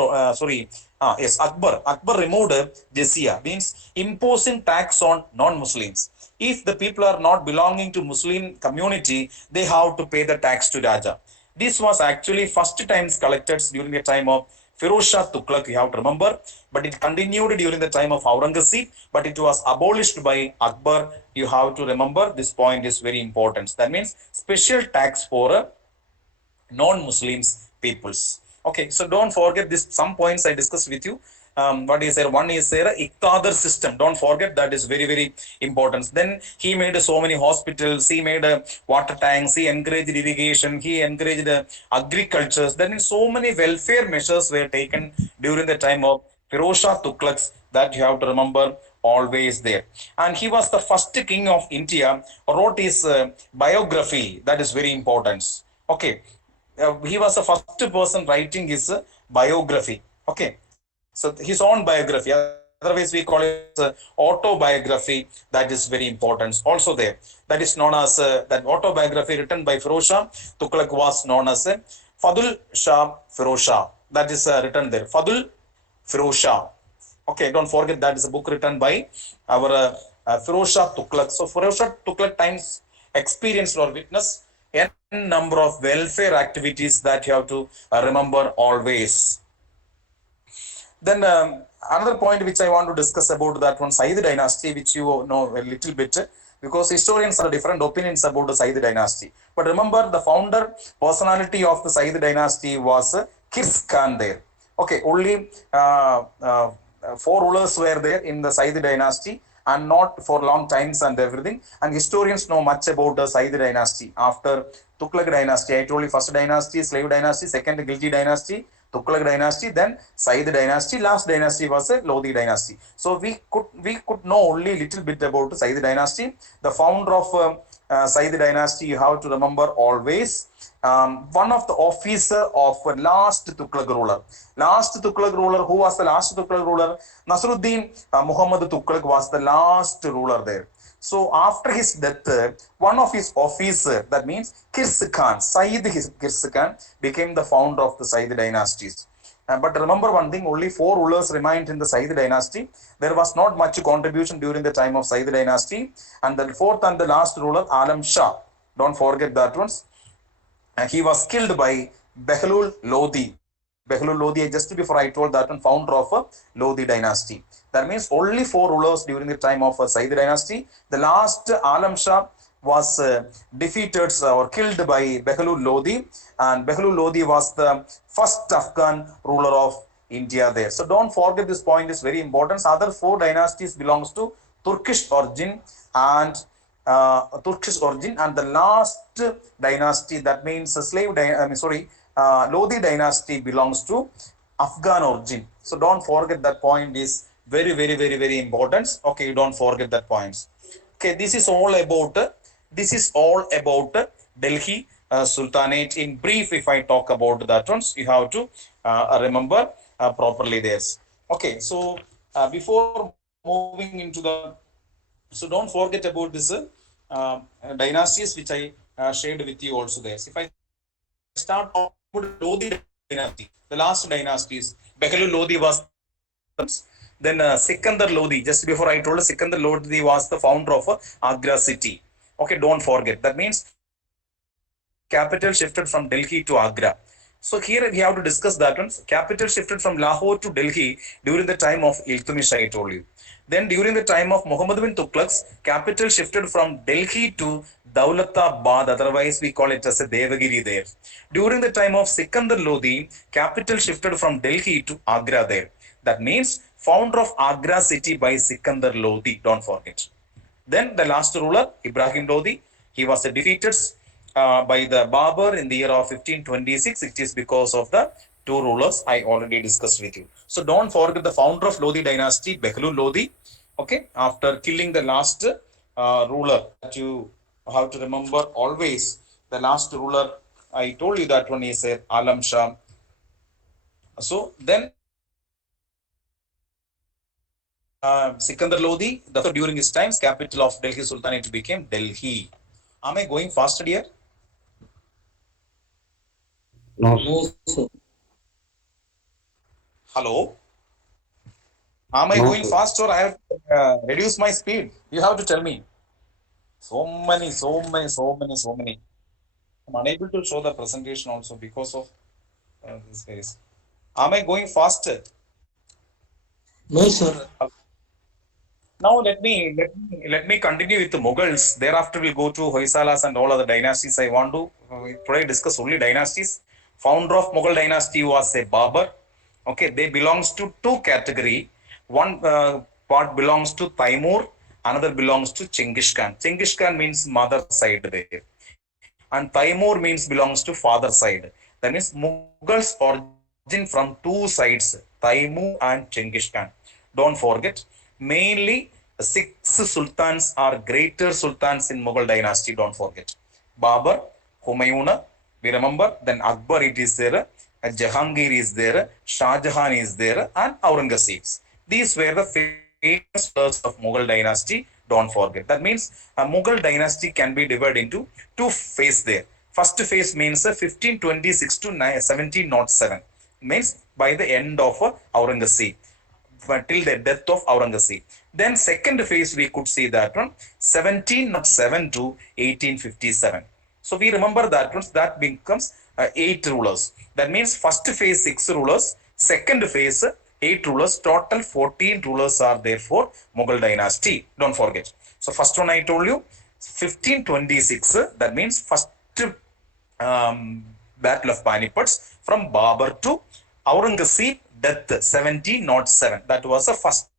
Akbar. Akbar removed jizya, means imposing tax on non-Muslims. If the people are not belonging to Muslim community, they have to pay the tax to Raja. This was actually first times collected during the time of Firoz Shah Tughlaq, you have to remember, but it continued during the time of Aurangzeb, but it was abolished by Akbar. You have to remember, this point is very important. That means special tax for non-Muslims peoples. Okay, so don't forget this. Some points I discussed with you. What is there? One is there Iqtadar system. Don't forget that is very, very important. Then he made so many hospitals. He made water tanks. He encouraged irrigation. He encouraged agriculture. Then so many welfare measures were taken during the time of Firoz Shah Tughlaq, that you have to remember always there. And he was the first king of India. Wrote his biography. That is very important. Okay, he was the first person writing his biography. Okay, so his own biography. Otherwise, we call it autobiography. That is very important. Also there, that is known as that autobiography written by Firoz Shah Tughlaq was known as Fadul Shah Firoz Shah. That is written there. Fadul Firoz Shah. Okay, don't forget that is a book written by our Firoz Shah Tughlaq. So Firoz Shah Tughlaq times experienced or witnessed n number of welfare activities that you have to remember always. Then another point which I want to discuss about that one, Sayyid dynasty, which you know a little bit, because historians have different opinions about the Sayyid dynasty. But remember, the founder personality of the Sayyid dynasty was Khirs Khan there. Okay, only four rulers were there in the Sayyid dynasty, and not for long times and everything. And historians know much about the Sayyid dynasty. After Tughlaq dynasty, I told you first dynasty, slave dynasty, second Khilji dynasty, Tughlaq dynasty, then Sayyid dynasty, last dynasty was a Lodi dynasty. So we could know only little bit about Sayyid dynasty. The founder of Sayyid dynasty, you have to remember always, one of the officer of last Tughlaq ruler. Last Tughlaq ruler, who was the last Tughlaq ruler? Nasruddin Muhammad Tughlaq was the last ruler there. So after his death, one of his officers, that means Khirs Khan, Sayyid Khirs Khan, became the founder of the Sayyid dynasties. But remember one thing, only 4 rulers remained in the Sayyid dynasty. There was not much contribution during the time of Sayyid dynasty. And the fourth and the last ruler, Alam Shah, don't forget that one. He was killed by Behlul Lodi. Behlul Lodi, just before I told that one, founder of Lodi dynasty. That means only 4 rulers during the time of Sayyid dynasty. The last Alam Shah was defeated or killed by Behlul Lodi, and Behlul Lodi was the first Afghan ruler of India there. So don't forget, this point is very important. Other 4 dynasties belongs to Turkish origin and the last dynasty, that means Lodi dynasty, belongs to Afghan origin. So don't forget that point is very, very, very, very important. Okay, you don't forget that points. Okay, this is all about Delhi Sultanate. In brief, if I talk about that ones, you have to remember properly this. Okay, so before moving into the, so don't forget about this dynasties which I shared with you also there. So if I start with Lodi dynasty, the last dynasty is Behlul Lodi was, then Sikandar Lodi, just before I told, Sikandar Lodi was the founder of Agra city. Okay, don't forget. That means capital shifted from Delhi to Agra. So here we have to discuss that one. Capital shifted from Lahore to Delhi during the time of Iltutmish, I told you. Then during the time of Muhammad bin Tughlaq's, capital shifted from Delhi to Daulatabad, otherwise we call it as a Devagiri there. During the time of Sikandar Lodi, capital shifted from Delhi to Agra there. That means founder of Agra city by Sikandar Lodi, don't forget. Then the last ruler, Ibrahim Lodi, he was defeated by the Babur in the year of 1526. It is because of the 2 rulers I already discussed with you. So don't forget the founder of Lodi dynasty, Behlul Lodi. Okay, after killing the last ruler, that you have to remember always, the last ruler, I told you that one is Alam Shah. So then Sikandar Lodi, during his times, capital of Delhi Sultanate became Delhi. Am I going faster here? No, sir. Hello? Am I No, going sir. fast, or I have reduced my speed? You have to tell me. So many. I'm unable to show the presentation also because of this case. Am I going faster? No, sir. Now let me continue with the Mughals. Thereafter we'll go to Hoysalas and all other dynasties. I want to today discuss only dynasties. Founder of Mughal dynasty was a Babur. Okay, they belongs to 2 category. One part belongs to Taimur, another belongs to Chengiz Khan. Chengiz Khan means mother side there, and Taimur means belongs to father side. That means Mughals origin from 2 sides, Taimur and Chengiz Khan. Don't forget, mainly 6 sultans are greater sultans in Mughal dynasty. Don't forget, Babur, Humayun, we remember. Then Akbar, it is there. Jahangir is there, Shah Jahan is there, and Aurangzeb. These were the famous rulers of Mughal dynasty. Don't forget. That means a Mughal dynasty can be divided into 2 phases there. First phase means 1526 to 1707, means by the end of Aurangzeb, till the death of Aurangzeb. Then second phase we could see that one 1707 to 1857. So we remember that one, that becomes 8 rulers. That means first phase 6 rulers, second phase 8 rulers, total 14 rulers are there for Mughal dynasty. Don't forget. So first one I told you 1526. That means first Battle of Panipat from Babur to Aurangzeb death 1707. That was the first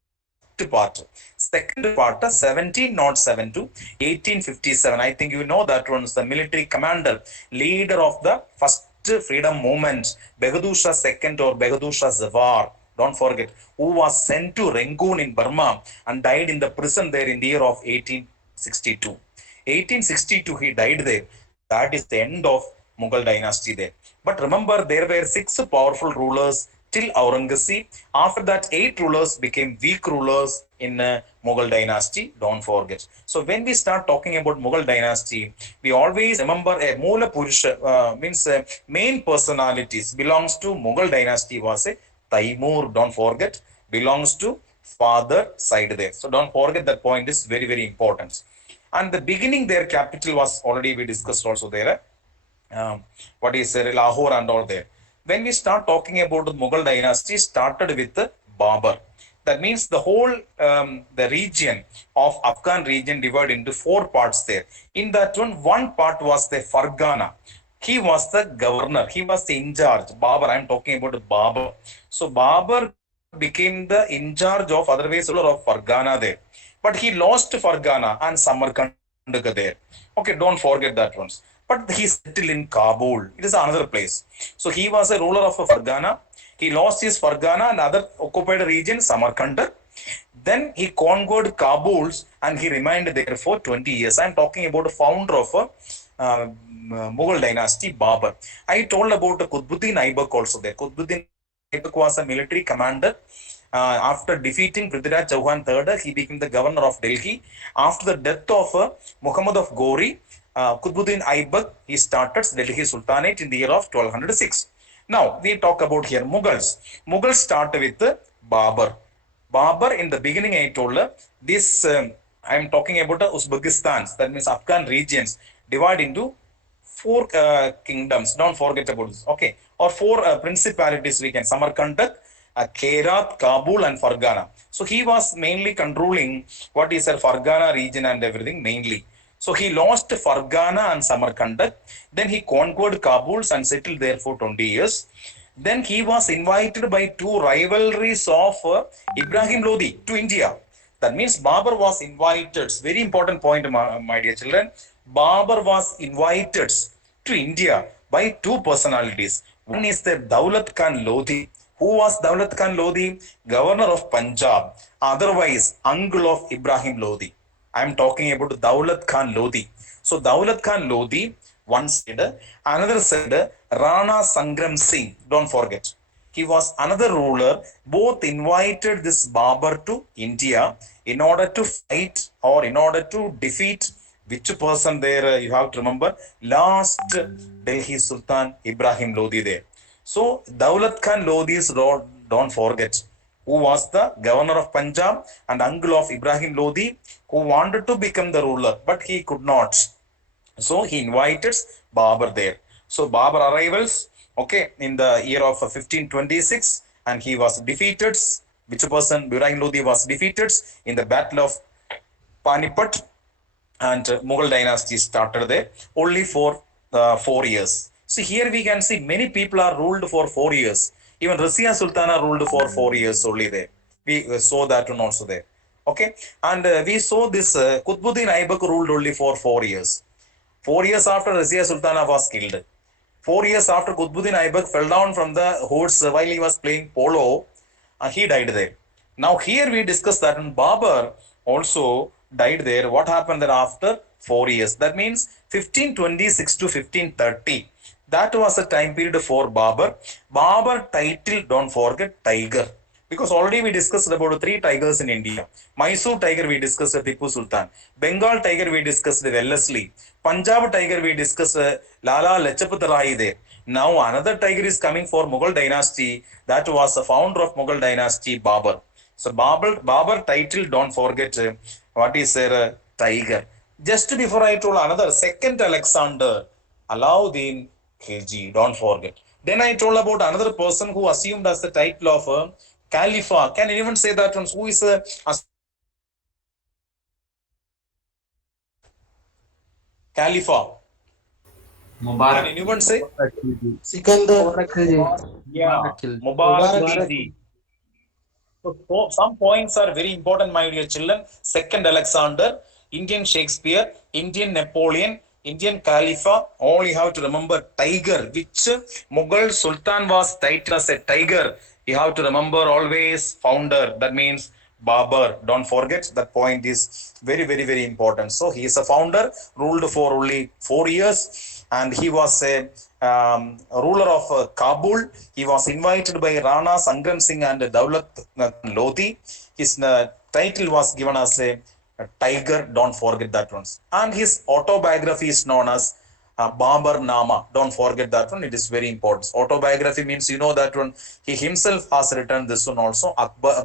part. Second part 1707 to 1857. I think you know that one is the military commander, leader of the first freedom movement, Bahadur Shah II or Bahadur Shah Zafar. Don't forget, who was sent to Rangoon in Burma and died in the prison there in the year of 1862. 1862 he died there. That is the end of Mughal dynasty there. But remember, there were 6 powerful rulers till Aurangzeb. After that, 8 rulers became weak rulers in Mughal dynasty, don't forget. So when we start talking about Mughal dynasty, we always remember a Moola Purusha, means main personalities belongs to Mughal dynasty was a Taimur, don't forget, belongs to father side there. So don't forget that point is very, very important. And the beginning their capital was already we discussed also there. What is Lahore and all there. When we start talking about the Mughal dynasty, started with Babur. That means the whole the region of Afghan region divided into four parts there. In that one part was the Fargana. He was the governor. He was the in charge. Babur, I am talking about Babur. So Babur became the in charge of otherwise ruler of Fargana there. But he lost Fargana and Samarkand there. Okay, don't forget that once. But he settled in Kabul. It is another place. So he was a ruler of Fargana. He lost his Fargana and other occupied region, Samarkand. Then he conquered Kabul and he remained there for 20 years. I am talking about the founder of Mughal dynasty, Babur. I told about Qutbuddin Aibak also there. Qutbuddin Aibak was a military commander. After defeating Prithviraj Chauhan III, he became the governor of Delhi. After the death of Muhammad of Ghori, Qutbuddin Aibak, he started Delhi Sultanate in the year of 1206. Now, we talk about here Mughals. Mughals start with Babur. Babur, in the beginning, I told this, I am talking about Uzbekistan, that means Afghan regions, divide into four kingdoms. Don't forget about this. Okay. Or four principalities we can. Samarkand, Herat, Kabul, and Fargana. So he was mainly controlling what is a Fargana region and everything mainly. So he lost Fargana and Samarkand. Then he conquered Kabul and settled there for 20 years. Then he was invited by two rivalries of Ibrahim Lodi to India. That means Babur was invited. Very important point, my dear children. Babur was invited to India by two personalities. One is the Daulat Khan Lodi. Who was Daulat Khan Lodi? Governor of Punjab. Otherwise, uncle of Ibrahim Lodi. I am talking about Daulat Khan Lodi. So Daulat Khan Lodi, one side, another side, Rana Sangram Singh. Don't forget. He was another ruler. Both invited this Babur to India in order to fight or in order to defeat which person there, you have to remember, last Delhi Sultan Ibrahim Lodi there. So Daulat Khan Lodi's road, don't forget, who was the governor of Punjab and uncle of Ibrahim Lodi, who wanted to become the ruler, but he could not. So he invited Babur there. So Babur arrivals, okay, in the year of 1526, and he was defeated. Which person? Ibrahim Lodi was defeated in the battle of Panipat, and Mughal dynasty started there only for 4 years. So here we can see many people are ruled for 4 years. Even Razia Sultana ruled for 4 years only there. We saw that one also there. Okay. And we saw this Qutbuddin Aibak ruled only for 4 years. 4 years after Razia Sultana was killed. 4 years after Qutbuddin Aibak fell down from the horse while he was playing polo, he died there. Now here we discuss that Babur also died there. What happened there after 4 years? That means 1526 to 1530. That was the time period for Babur. Babur title, don't forget, Tiger. Because already we discussed about 3 tigers in India. Mysore tiger we discussed Tipu Sultan. Bengal tiger we discussed Wellesley. Punjab tiger we discussed Lala Lajpat Rai there. Now another tiger is coming for Mughal dynasty. That was the founder of Mughal dynasty, Babur. So Babur title, don't forget what is their tiger. Just before I told another second Alexander, Alauddin Khilji, don't forget. Then I told about another person who assumed as the title of Khalifa. Can anyone say that one? Who is Khalifa? Can Mubarak. anyone say? Sikandar. Yeah, Khilji. Mubarak Mubarak. Khilji. So some points are very important, my dear children. Second Alexander, Indian Shakespeare, Indian Napoleon, Indian Khalifa. All you have to remember tiger, which Mughal Sultan was titled as a tiger. You have to remember always founder. That means Babur. Don't forget that point is very, very, very important. So he is a founder, ruled for only 4 years, and he was a ruler of Kabul. He was invited by Rana Sangram Singh and Daulat Lodi. His title was given as a tiger, don't forget that one. And his autobiography is known as Babar Nama, don't forget that one, it is very important. Autobiography means you know that one, he himself has written this one also,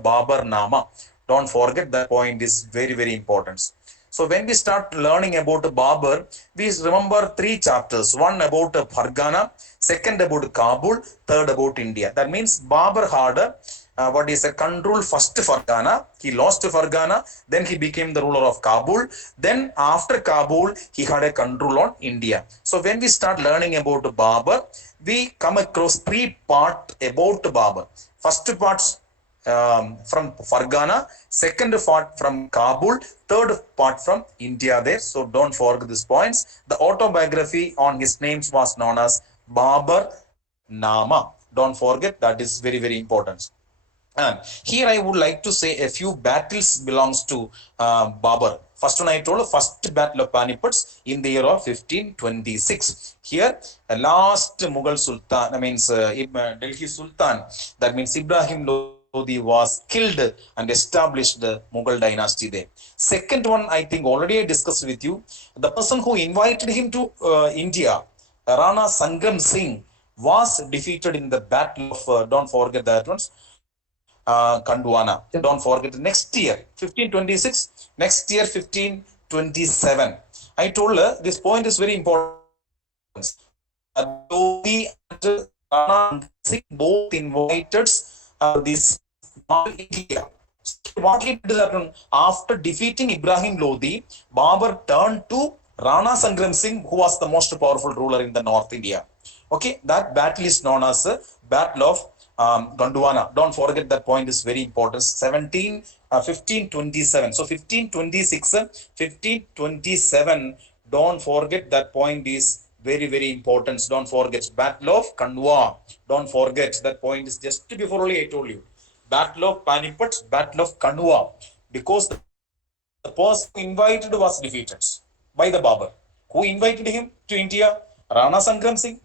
Babar Nama, don't forget that point is very very important. So when we start learning about Babur, we remember three chapters. One about Fargana, second about Kabul, third about India. That means Babur had what is a control first Fargana. He lost Fargana, then he became the ruler of Kabul. Then after Kabul, he had a control on India. So when we start learning about Babur, we come across three parts about Babur. First part from Fargana, second part from Kabul, third part from India there. So don't forget these points. The autobiography on his names was known as Babar Nama. Don't forget, that is very very important. And here I would like to say a few battles belongs to Babur. First one I told, first battle of Panipat in the year of 1526. Here, last Mughal Sultan, that means Delhi Sultan, that means Ibrahim Lodi was killed and established the Mughal dynasty there. Second one, I think already I discussed with you, the person who invited him to India, Rana Sangram Singh, was defeated in the battle of, don't forget that one, Kandwana. Don't forget next year, 1526, next year, 1527. I told her this point is very important. Lodi and Rana Singh both invited this India. What he did that after defeating Ibrahim Lodi, Babur turned to Rana Sangram Singh, who was the most powerful ruler in the North India. Okay, that battle is known as Battle of Gondwana. Don't forget that point is very important. 1527. So 1526, 1527. Don't forget that point is very very important. Don't forget Battle of Kandwa. Don't forget that point is just before only I told you. Battle of Panipat, Battle of Kandwa, because the person invited was defeated by the Babur. Who invited him to India? Rana Sangram Singh.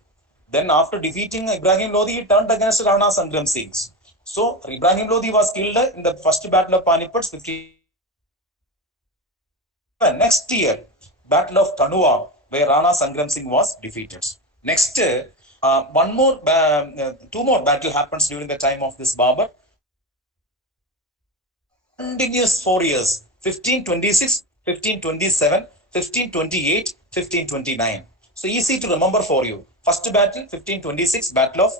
Then after defeating Ibrahim Lodi, he turned against Rana Sangram Singh. So Ibrahim Lodi was killed in the first battle of Panipat, 15. Next year, Battle of Kanua, where Rana Sangram Singh was defeated. Next, two more battle happens during the time of this Babur. Continuous 4 years, 1526, 1527, 1528, 1529. So easy to remember for you. First battle, 1526, Battle of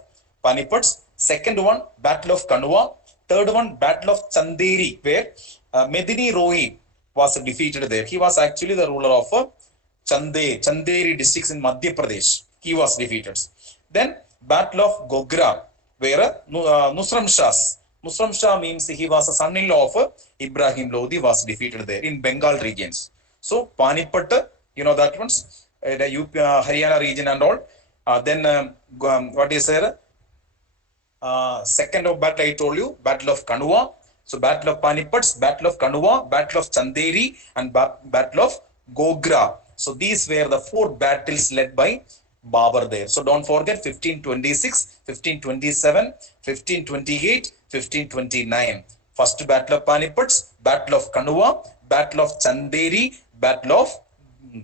Panipat. Second one, Battle of Kanwa. Third one, Battle of Chanderi, where Medini Roy was defeated there. He was actually the ruler of Chanderi districts in Madhya Pradesh. He was defeated. Then Battle of Gogra, where Nusram Shah means he was a son-in-law of Ibrahim Lodi, was defeated there in Bengal regions. So Panipat, you know that one's the UP, Haryana region and all. Then what is there? Second of battle I told you, Battle of Kanwa. So Battle of Panipat, Battle of Kanwa, Battle of Chanderi, and Battle of Gogra. So these were the four battles led by Babur there. So don't forget 1526, 1527, 1528, 1529. First Battle of Panipat, Battle of Kanwa, Battle of Chanderi, Battle of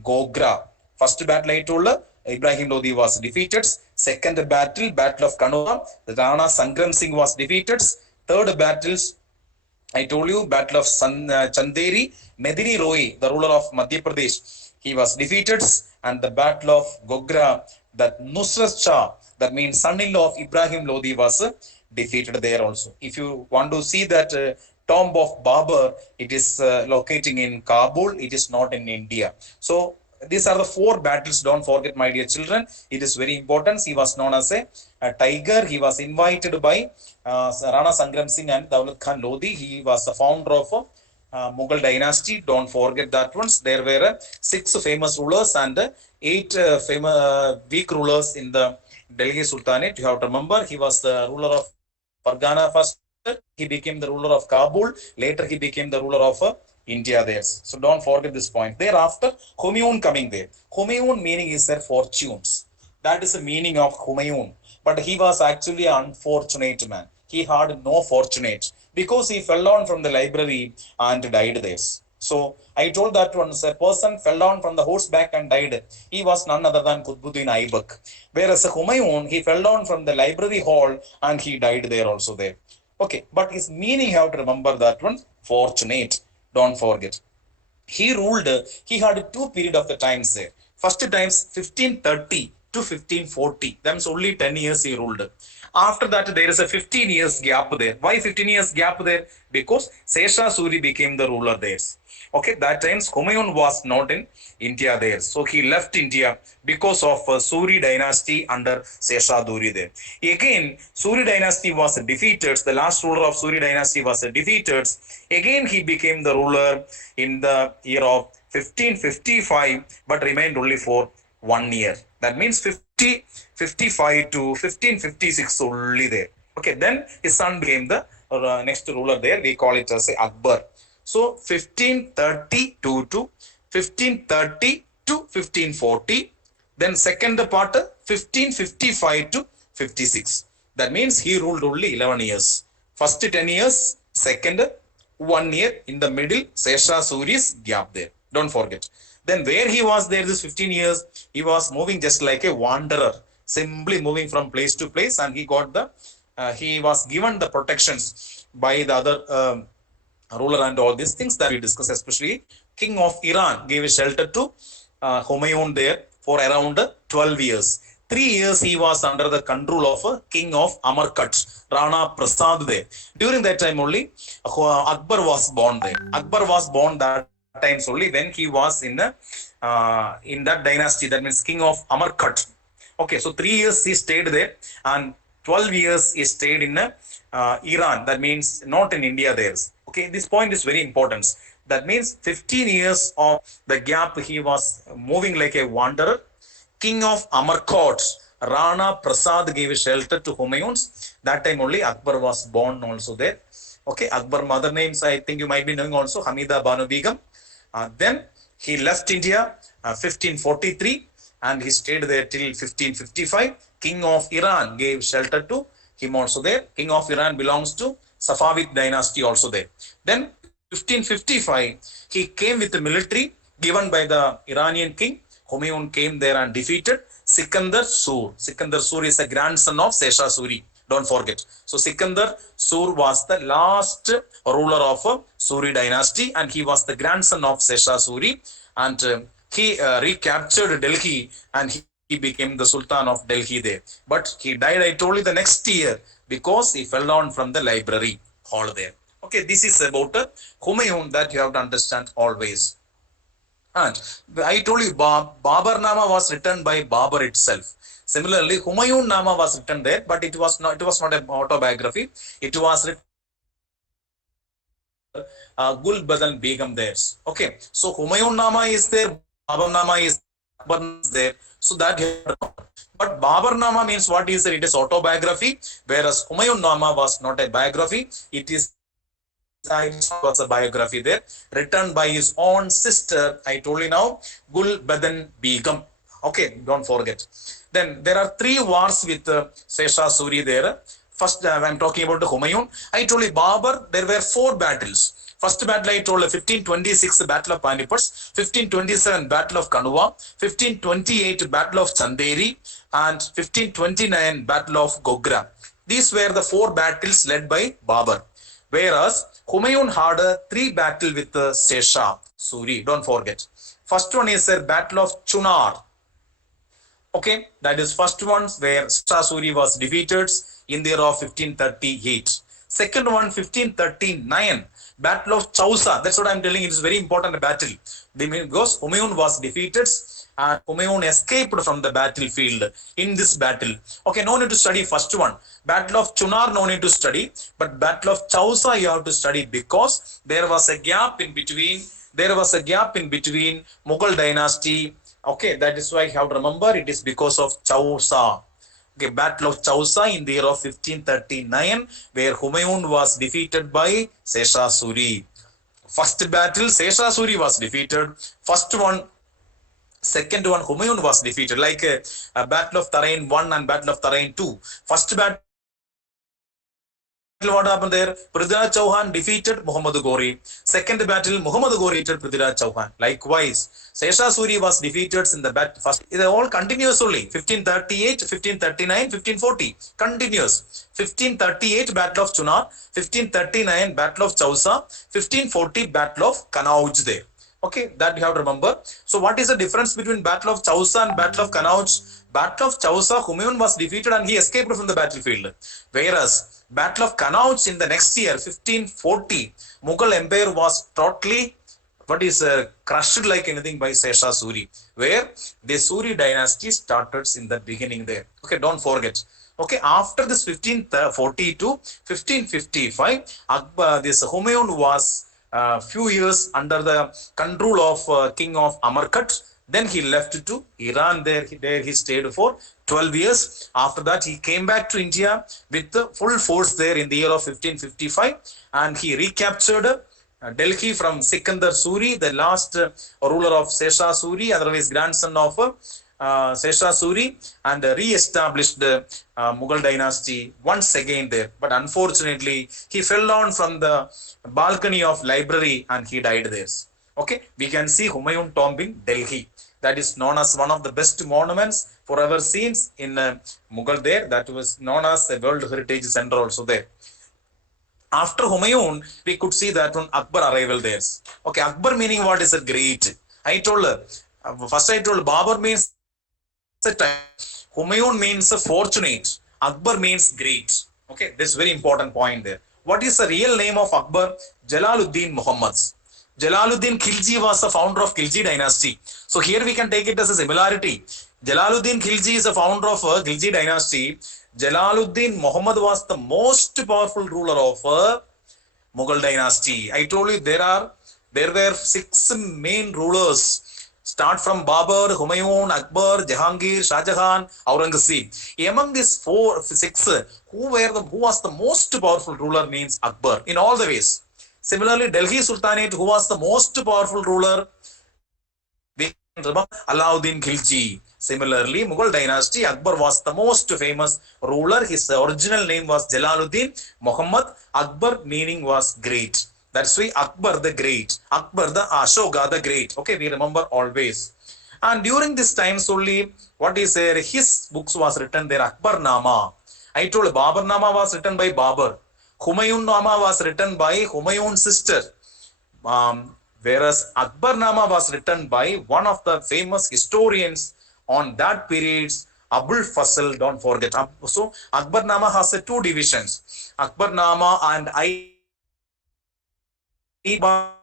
Gogra. First battle I told her, Ibrahim Lodi was defeated. Second battle, Battle of Kanwa, Rana Sangram Singh was defeated. Third battles, I told you, Battle of Chanderi, Medini Roy, the ruler of Madhya Pradesh, he was defeated. And the Battle of Gogra, that Nusrat Shah, that means son-in-law of Ibrahim Lodi, was defeated there also. If you want to see that tomb of Babur, it is locating in Kabul, it is not in India. So these are the four battles. Don't forget, my dear children. It is very important. He was known as a tiger. He was invited by Rana Sangram Singh and Daulat Khan Lodi. He was the founder of Mughal dynasty. Don't forget that ones. There were 6 famous rulers and 8 famous weak rulers in the Delhi Sultanate. You have to remember, he was the ruler of Fargana first. He became the ruler of Kabul. Later, he became the ruler of India there. So don't forget this point. Thereafter, Humayun coming there. Humayun meaning is their fortunes. That is the meaning of Humayun. But he was actually an unfortunate man. He had no fortunate. because he fell down from the library and died there. So I told that once a person fell down from the horseback and died, he was none other than Qutbuddin Aibak. Whereas Humayun, he fell down from the library hall and he died there also there. Okay, but his meaning, you have to remember that one, fortunate. Don't forget. He ruled, he had two period of the times there. First times 1530 to 1540. That's only 10 years he ruled. After that, there is a 15 years gap there. Why 15 years gap there? Because Sesha Suri became the ruler there. Okay, that times Humayun was not in India there. So he left India because of Suri dynasty under Sesha Duri there. Again, Suri dynasty was defeated. The last ruler of Suri dynasty was defeated. Again, he became the ruler in the year of 1555, but remained only for 1 year. That means 55 to 1556 only there. Okay, then his son became the next ruler there. We call it as Akbar. So 1532 to 1530 to 1540. Then second part 1555 to 56. That means he ruled only 11 years. First 10 years, second 1 year, in the middle, Sesha Suri's gap there. Don't forget. Then where he was there this 15 years, he was moving just like a wanderer, simply moving from place to place, and he got the, he was given the protections by the other ruler and all these things that we discuss, especially King of Iran gave a shelter to Humayun there for around 12 years. 3 years he was under the control of King of Amarkat, Rana Prasad there. During that time only, Akbar was born there. Akbar was born that times only when he was in that dynasty, that means King of Amarkat. Okay, so 3 years he stayed there, and 12 years he stayed in Iran, that means not in India there. Okay, this point is very important. That means 15 years of the gap he was moving like a wanderer. King of Amarkot, Rana Prasad gave shelter to Humayuns. That time only Akbar was born also there. Okay, Akbar mother names I think you might be knowing also, Hamida Banu Begum. Then he left India 1543 and he stayed there till 1555. King of Iran gave shelter to him also there. King of Iran belongs to Safavid dynasty also there. Then 1555, he came with the military given by the Iranian king. Humayun came there and defeated Sikandar Sur. Sikandar Sur is a grandson of Sesha Suri. Don't forget. So Sikandar Sur was the last ruler of Suri dynasty, and he was the grandson of Sesha Suri, and he recaptured Delhi, and he became the Sultan of Delhi there. But he died, I told you, the next year because he fell down from the library hall there. Okay, this is about Humayun that you have to understand always. And I told you Babar Nama was written by Babar itself. Similarly, Humayun Nama was written there, but it was not an autobiography. It was written Gul Badan Begum there. Okay, so Humayun Nama is there, Babar Nama is there. So that, but Babar Nama means what is it? It is autobiography, whereas Humayun Nama was not a biography. It was a biography there, written by his own sister. I told you now, Gul Badan Begum. Okay, don't forget. Then there are 3 wars with Sesha Suri there. First, I'm talking about the Humayun. I told you Babar, there were 4 battles. First battle I told you 1526 Battle of Panipat, 1527 Battle of Kanua, 1528 Battle of Chanderi, and 1529 Battle of Gogra. These were the 4 battles led by Babar. Whereas Humayun had 3 battles with Sesha Suri. Don't forget. First one is a Battle of Chunar. Okay, that is first one where Sesha Suri was defeated in the year of 1538. Second one, 1539, Battle of Chausa. That's what I'm telling you. It is very important battle because Humayun was defeated and Humayun escaped from the battlefield in this battle. Okay, no need to study first one. Battle of Chunar, no need to study, but Battle of Chausa you have to study because there was a gap in between. There was a gap in between Mughal dynasty. Okay, that is why you have to remember it is because of Chausa. Okay, Battle of Chausa in the year of 1539, where Humayun was defeated by Sesha Suri. First battle, Sesha Suri was defeated. First one, second one, Humayun was defeated. Like a Battle of Tarain 1 and Battle of Tarain 2. First battle what happened there? Prithviraj Chauhan defeated Muhammad Ghori. Second battle, Muhammad Ghori defeated Prithviraj Chauhan. Likewise, Sesha Suri was defeated in the battle. First, they all continuous only. 1538, 1539, 1540. Continuous. 1538 Battle of Chunar, 1539 Battle of Chausa, 1540 Battle of Kanauj there. Okay, that you have to remember. So what is the difference between Battle of Chausa and Battle of Kanauj? Battle of Chausa, Humayun was defeated and he escaped from the battlefield. Whereas Battle of Kanauj in the next year, 1540, Mughal Empire was totally crushed like anything by Sesha Suri, where the Suri dynasty started in the beginning there. Okay, don't forget. Okay, after this 1540 to 1555, this Humayun was few years under the control of king of Amarkat. Then he left to Iran. There he stayed for 12 years. After that, he came back to India with the full force there in the year of 1555, and he recaptured Delhi from Sikandar Suri, the last ruler of Sesha Suri, otherwise grandson of Sesha Suri, and re-established the Mughal dynasty once again there. But unfortunately, he fell down from the balcony of library and he died there. Okay, we can see Humayun tomb in Delhi. That is known as one of the best monuments forever seen in Mughal there. That was known as the World Heritage Center also there. After Humayun, we could see that when Akbar arrival there. Okay, Akbar meaning what is a great? I told Babur means a time. Humayun means a fortunate. Akbar means great. Okay, this is very important point there. What is the real name of Akbar? Jalaluddin Muhammad. Jalaluddin Khilji was the founder of Khilji dynasty. So here we can take it as a similarity. Jalaluddin Khilji is the founder of Khilji dynasty. Jalaluddin Muhammad was the most powerful ruler of Mughal dynasty. I told you there were 6 main rulers. Start from Babur, Humayun, Akbar, Jahangir, Shah Jahan, Aurangzeb. Among these 6, who was the most powerful ruler means Akbar in all the ways. Similarly, Delhi Sultanate, who was the most powerful ruler? Alauddin Khilji. Similarly, Mughal dynasty, Akbar was the most famous ruler. His original name was Jalaluddin Muhammad. Akbar meaning was great. That's why Akbar the Great. Akbar the Ashoka the Great. Okay, we remember always. And during this time only, what is there? His books was written there. Akbar Nama. I told Babar Nama was written by Babur. Humayun Nama was written by Humayun's sister. Whereas Akbar Nama was written by one of the famous historians on that period, Abul Fasl, don't forget. So Akbar Nama has 2 divisions. Akbar Nama and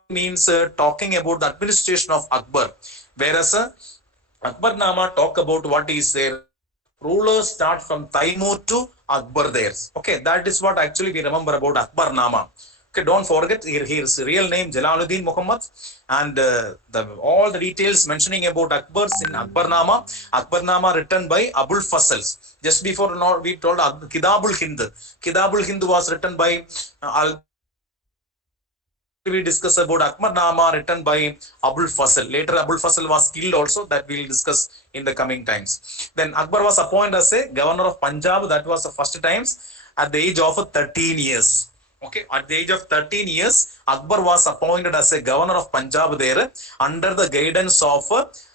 means talking about the administration of Akbar. Whereas Akbar Nama talk about what is their rulers start from Taimur to Akbar there. Okay, that is what actually we remember about Akbar Nama. Okay, don't forget his real name Jalaluddin Muhammad, and all the details mentioning about Akbar's in Akbar Nama. Akbar Nama written by Abul Fasl. Just before we told Kitabul Hind. Kitabul Hind was written by we discuss about Akbar Nama written by Abul Fasl. Later Abul Fasl was killed also, that we will discuss in the coming times. Then Akbar was appointed as a governor of Punjab. That was the first times at the age of 13 years. Okay, at the age of 13 years, Akbar was appointed as a governor of Punjab there under the guidance of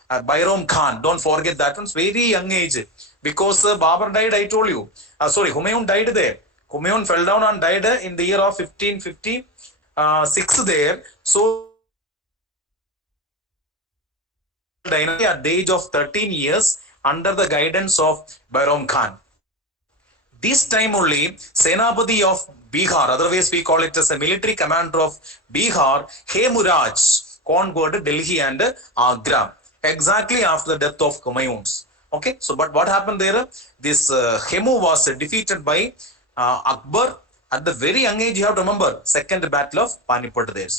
Bairam Khan. Don't forget that one's very young age, because Babur died, I told you. Humayun died there. Humayun fell down and died in the year of 1556 there. So at the age of 13 years under the guidance of Bairam Khan. This time only, Senapati of Bihar, otherwise we call it as a military commander of Bihar, Hemuraj, conquered Delhi and Agra, exactly after the death of Humayun. Okay, so but what happened there? This Hemu was defeated by Akbar at the very young age. You have to remember, second battle of Panipat there.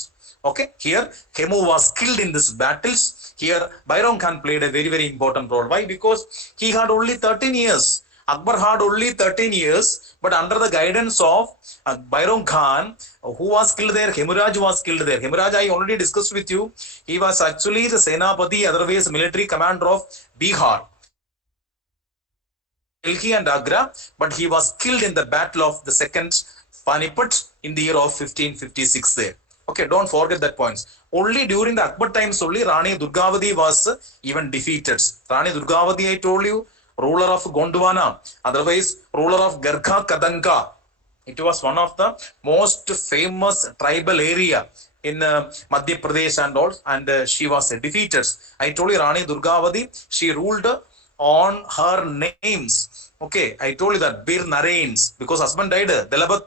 Okay, here Hemu was killed in these battles. Here Bairam Khan played a very, very important role. Why? Because he had only 13 years. Akbar had only 13 years, but under the guidance of Bairam Khan, who was killed there, Hemuraj was killed there. Hemuraj, I already discussed with you. He was actually the Senapati, otherwise military commander of Bihar, Delhi and Agra, but he was killed in the battle of the second Panipat in the year of 1556 there. Okay, don't forget that points. Only during the Akbar times only Rani Durgavati was even defeated. Rani Durgavati, I told you, ruler of Gondwana, otherwise ruler of Garkha Kadanka. It was one of the most famous tribal area in Madhya Pradesh and all, and she was defeated. I told you Rani Durgavati, she ruled on her names. Okay, I told you that Bir Narains, because husband died, Delabat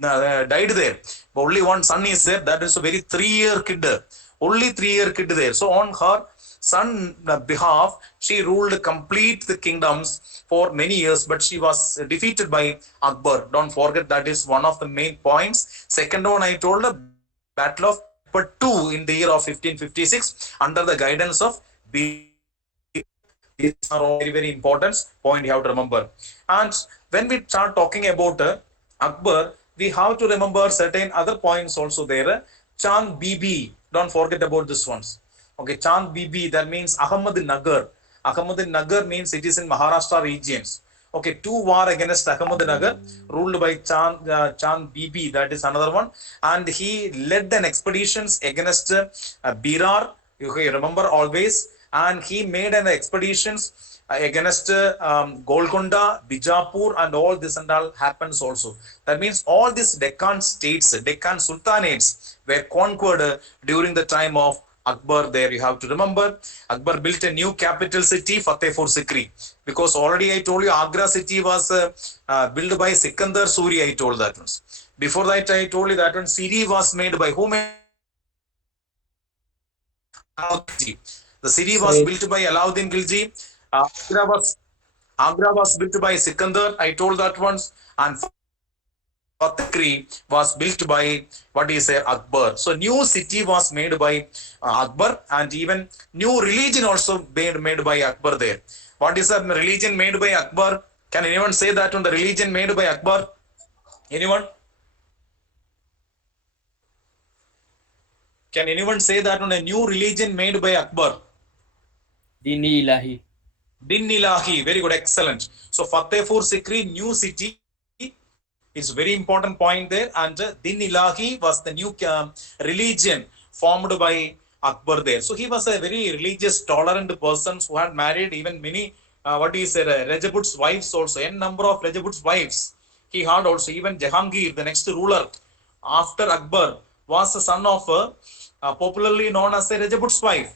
died there. But only one son is there. That is a very 3-year kid. Only 3-year kid there. So on her son behalf, she ruled complete the kingdoms for many years, but she was defeated by Akbar. Don't forget, that is one of the main points. Second one, I told the Battle of Pattu in the year of 1556 under the guidance of B. These are all very, very important point you have to remember. And when we start talking about Akbar, we have to remember certain other points also there. Chand Bibi, don't forget about this ones. Okay, Chand Bibi, that means Ahmednagar. Ahmednagar means it is in Maharashtra regions. Okay, 2 war against Ahmednagar, ruled by Chand Bibi, that is another one. And he led an expeditions against Birar, you remember always. And he made an expeditions against Golconda, Bijapur, and all this and all happens also. That means all these Deccan states, Deccan sultanates were conquered during the time of Akbar. There you have to remember, Akbar built a new capital city, Fatehpur Sikri, because already I told you Agra city was built by Sikandar Suri. I told that once. Before that I told you that one city was made by whom? The city was built by Alauddin Khilji. Agra was built by Sikandar. I told that once. And Fatehpur was built by what is Akbar. So new city was made by Akbar, and even new religion also made by Akbar there. What is the religion made by Akbar? Can anyone say that on the religion made by Akbar? Anyone? Can anyone say that on a new religion made by Akbar? Dini Ilahi. Din Ilahi, very good, excellent. So Fatehpur Sikri, new city, is very important point there. And Din Ilahi was the new religion formed by Akbar there. So he was a very religious, tolerant person who had married even many, Rajaput's wives also, n number of Rajaput's wives. He had also, even Jahangir, the next ruler after Akbar, was the son of popularly known as a Rajaput's wife.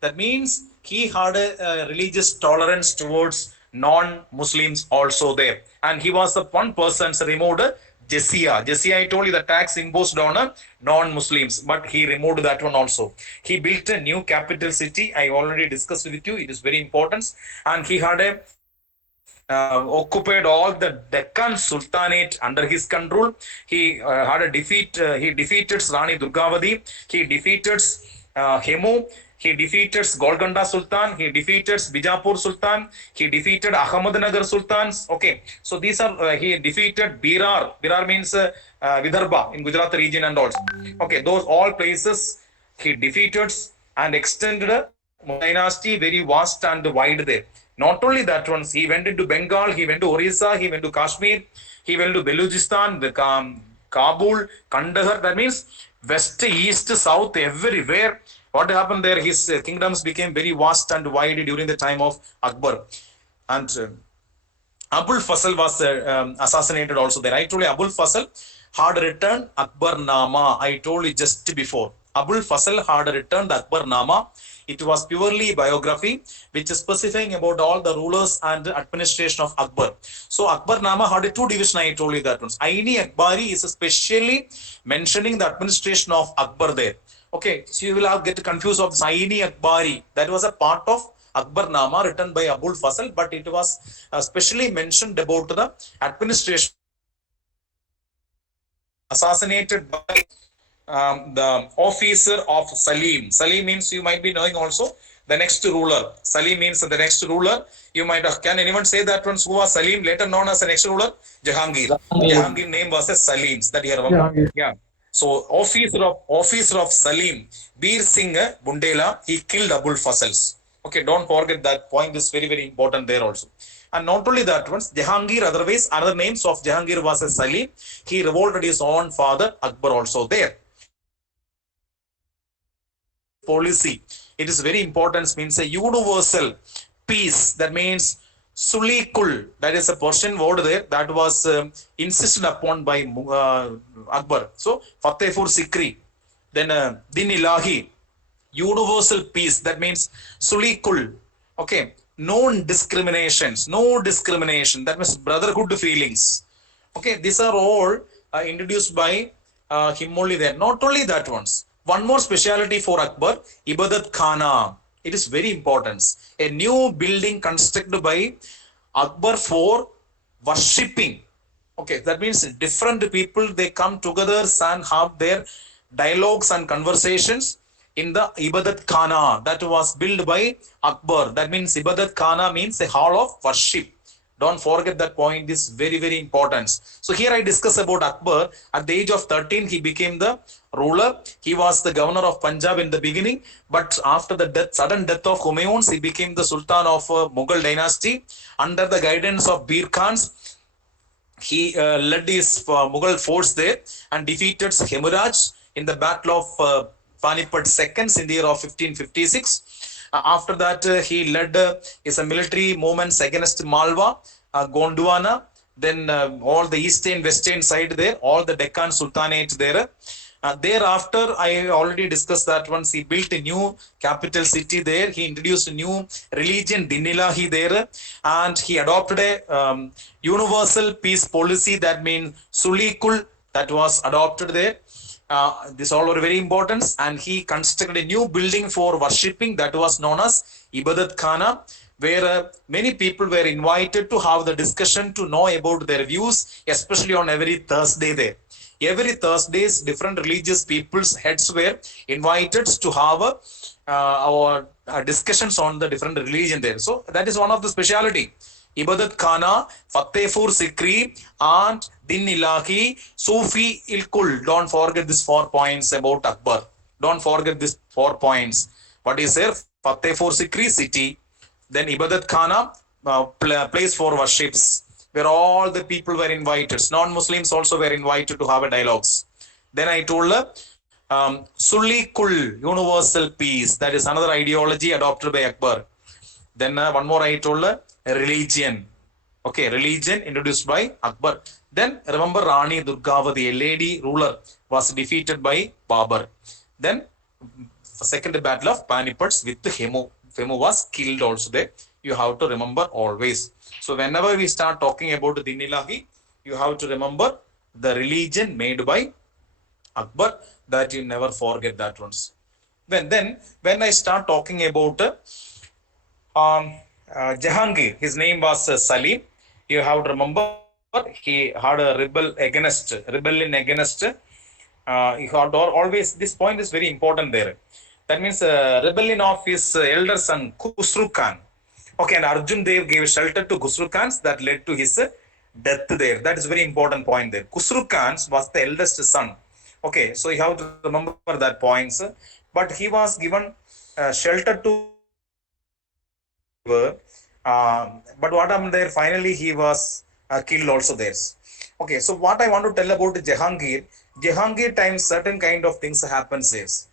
That means he had a religious tolerance towards non-Muslims also there. And he was the one person removed Jizya. Jizya, I told you, the tax imposed on non-Muslims, but he removed that one also. He built a new capital city. I already discussed with you. It is very important. And he had occupied all the Deccan Sultanate under his control. He had a defeat. He defeated Rani Durgavati. He defeated Hemu. He defeated Golconda Sultan. He defeated Bijapur Sultan. He defeated Ahmednagar Sultans. Okay, so these are he defeated Birar. Birar means Vidarbha in Gujarat region and also. Okay, those all places he defeated and extended dynasty very vast and wide there. Not only that ones, he went into Bengal, he went to Orissa, he went to Kashmir, he went to Balochistan, Kabul, Kandahar. That means west, east, south, everywhere. What happened there? His kingdoms became very vast and wide during the time of Akbar. And Abul Fasal was assassinated also there. I told you Abul Fasal had written Akbarnama. I told you just before. Abul Fasal had written the Akbarnama. It was purely biography, which is specifying about all the rulers and the administration of Akbar. So Akbarnama had a 2 divisions. I told you that once. Aini Akbari is especially mentioning the administration of Akbar there. Okay, so you will have get confused of Aini Akbari. That was a part of Akbarnama written by Abul Fasal, but it was specially mentioned about the administration assassinated by the officer of Salim. Salim means, you might be knowing also, the next ruler. Salim means the next ruler. You might have, can anyone say that once who was Salim, later known as the next ruler? Jahangir. Jahangir name was a Salim. That you remember. Yeah. So officer of Salim, Bir Singh Bundela, he killed Abul Fasals. Okay, don't forget that point is very, very important there also. And not only that once, Jahangir, otherwise, other names of Jahangir was a Salim. He revolted his own father, Akbar, also there. Policy, it is very important, means a universal peace. That means Sulikul, that is a Persian word there that was insisted upon by Akbar. So, Fatehpur Sikri, then Din Ilahi, universal peace, that means Sulikul, okay, no discriminations, no discrimination, that means brotherhood feelings. Okay, these are all introduced by him only there. Not only that ones. One more speciality for Akbar, Ibadat Khana. It is very important. A new building constructed by Akbar for worshipping. Okay, that means different people, they come together and have their dialogues and conversations in the Ibadat Khana that was built by Akbar. That means Ibadat Khana means a hall of worship. Don't forget that point is very, very important. So here I discuss about Akbar. At the age of 13, he became the ruler. He was the governor of Punjab in the beginning, but after the sudden death of Humayun, he became the Sultan of Mughal dynasty. Under the guidance of Bir Khans, he led his Mughal force there and defeated Hemuraj in the battle of Panipat seconds in the year of 1556. After that, he led his military movements against Malwa, Gondwana, then all the eastern, western side there, all the Deccan Sultanate there. Thereafter, I already discussed that once he built a new capital city there, he introduced a new religion, Dinilahi there, and he adopted a universal peace policy, that means Sulikul, that was adopted there. This all are very important, and he constructed a new building for worshipping that was known as Ibadat Khana, where many people were invited to have the discussion to know about their views, especially on every Thursday there. Every Thursdays, different religious people's heads were invited to have our discussions on the different religion there. So that is one of the speciality. Ibadat Khana, Fatehpur Sikri, and Din Ilahi, Sufi Ilkul. Don't forget these 4 points about Akbar. Don't forget these 4 points. What is there? Fatehpur Sikri city, then Ibadat Khana, place for worships, where all the people were invited. Non-Muslims also were invited to have a dialogues. Then I told Sulikul, universal peace. That is another ideology adopted by Akbar. Then one more I told religion. Okay, religion introduced by Akbar. Then remember Rani Durgavati, a lady ruler, was defeated by Babur. Then second battle of Panipat with Hemu. Hemu was killed also there. You have to remember always. So whenever we start talking about Din Ilahi, you have to remember the religion made by Akbar, that you never forget that once. When I start talking about Jahangir, his name was Salim. You have to remember he had a rebellion against. He had always, this point is very important there. That means rebellion of his elder son Khusru Khan. Okay, and Arjun Dev gave shelter to Khusru Khan, that led to his death there. That is very important point there. Khusru Khan was the eldest son. Okay, so you have to remember that points. But he was given shelter to. But what happened there? Finally, he was killed also there. Okay, so what I want to tell about Jahangir times certain kind of things happens is.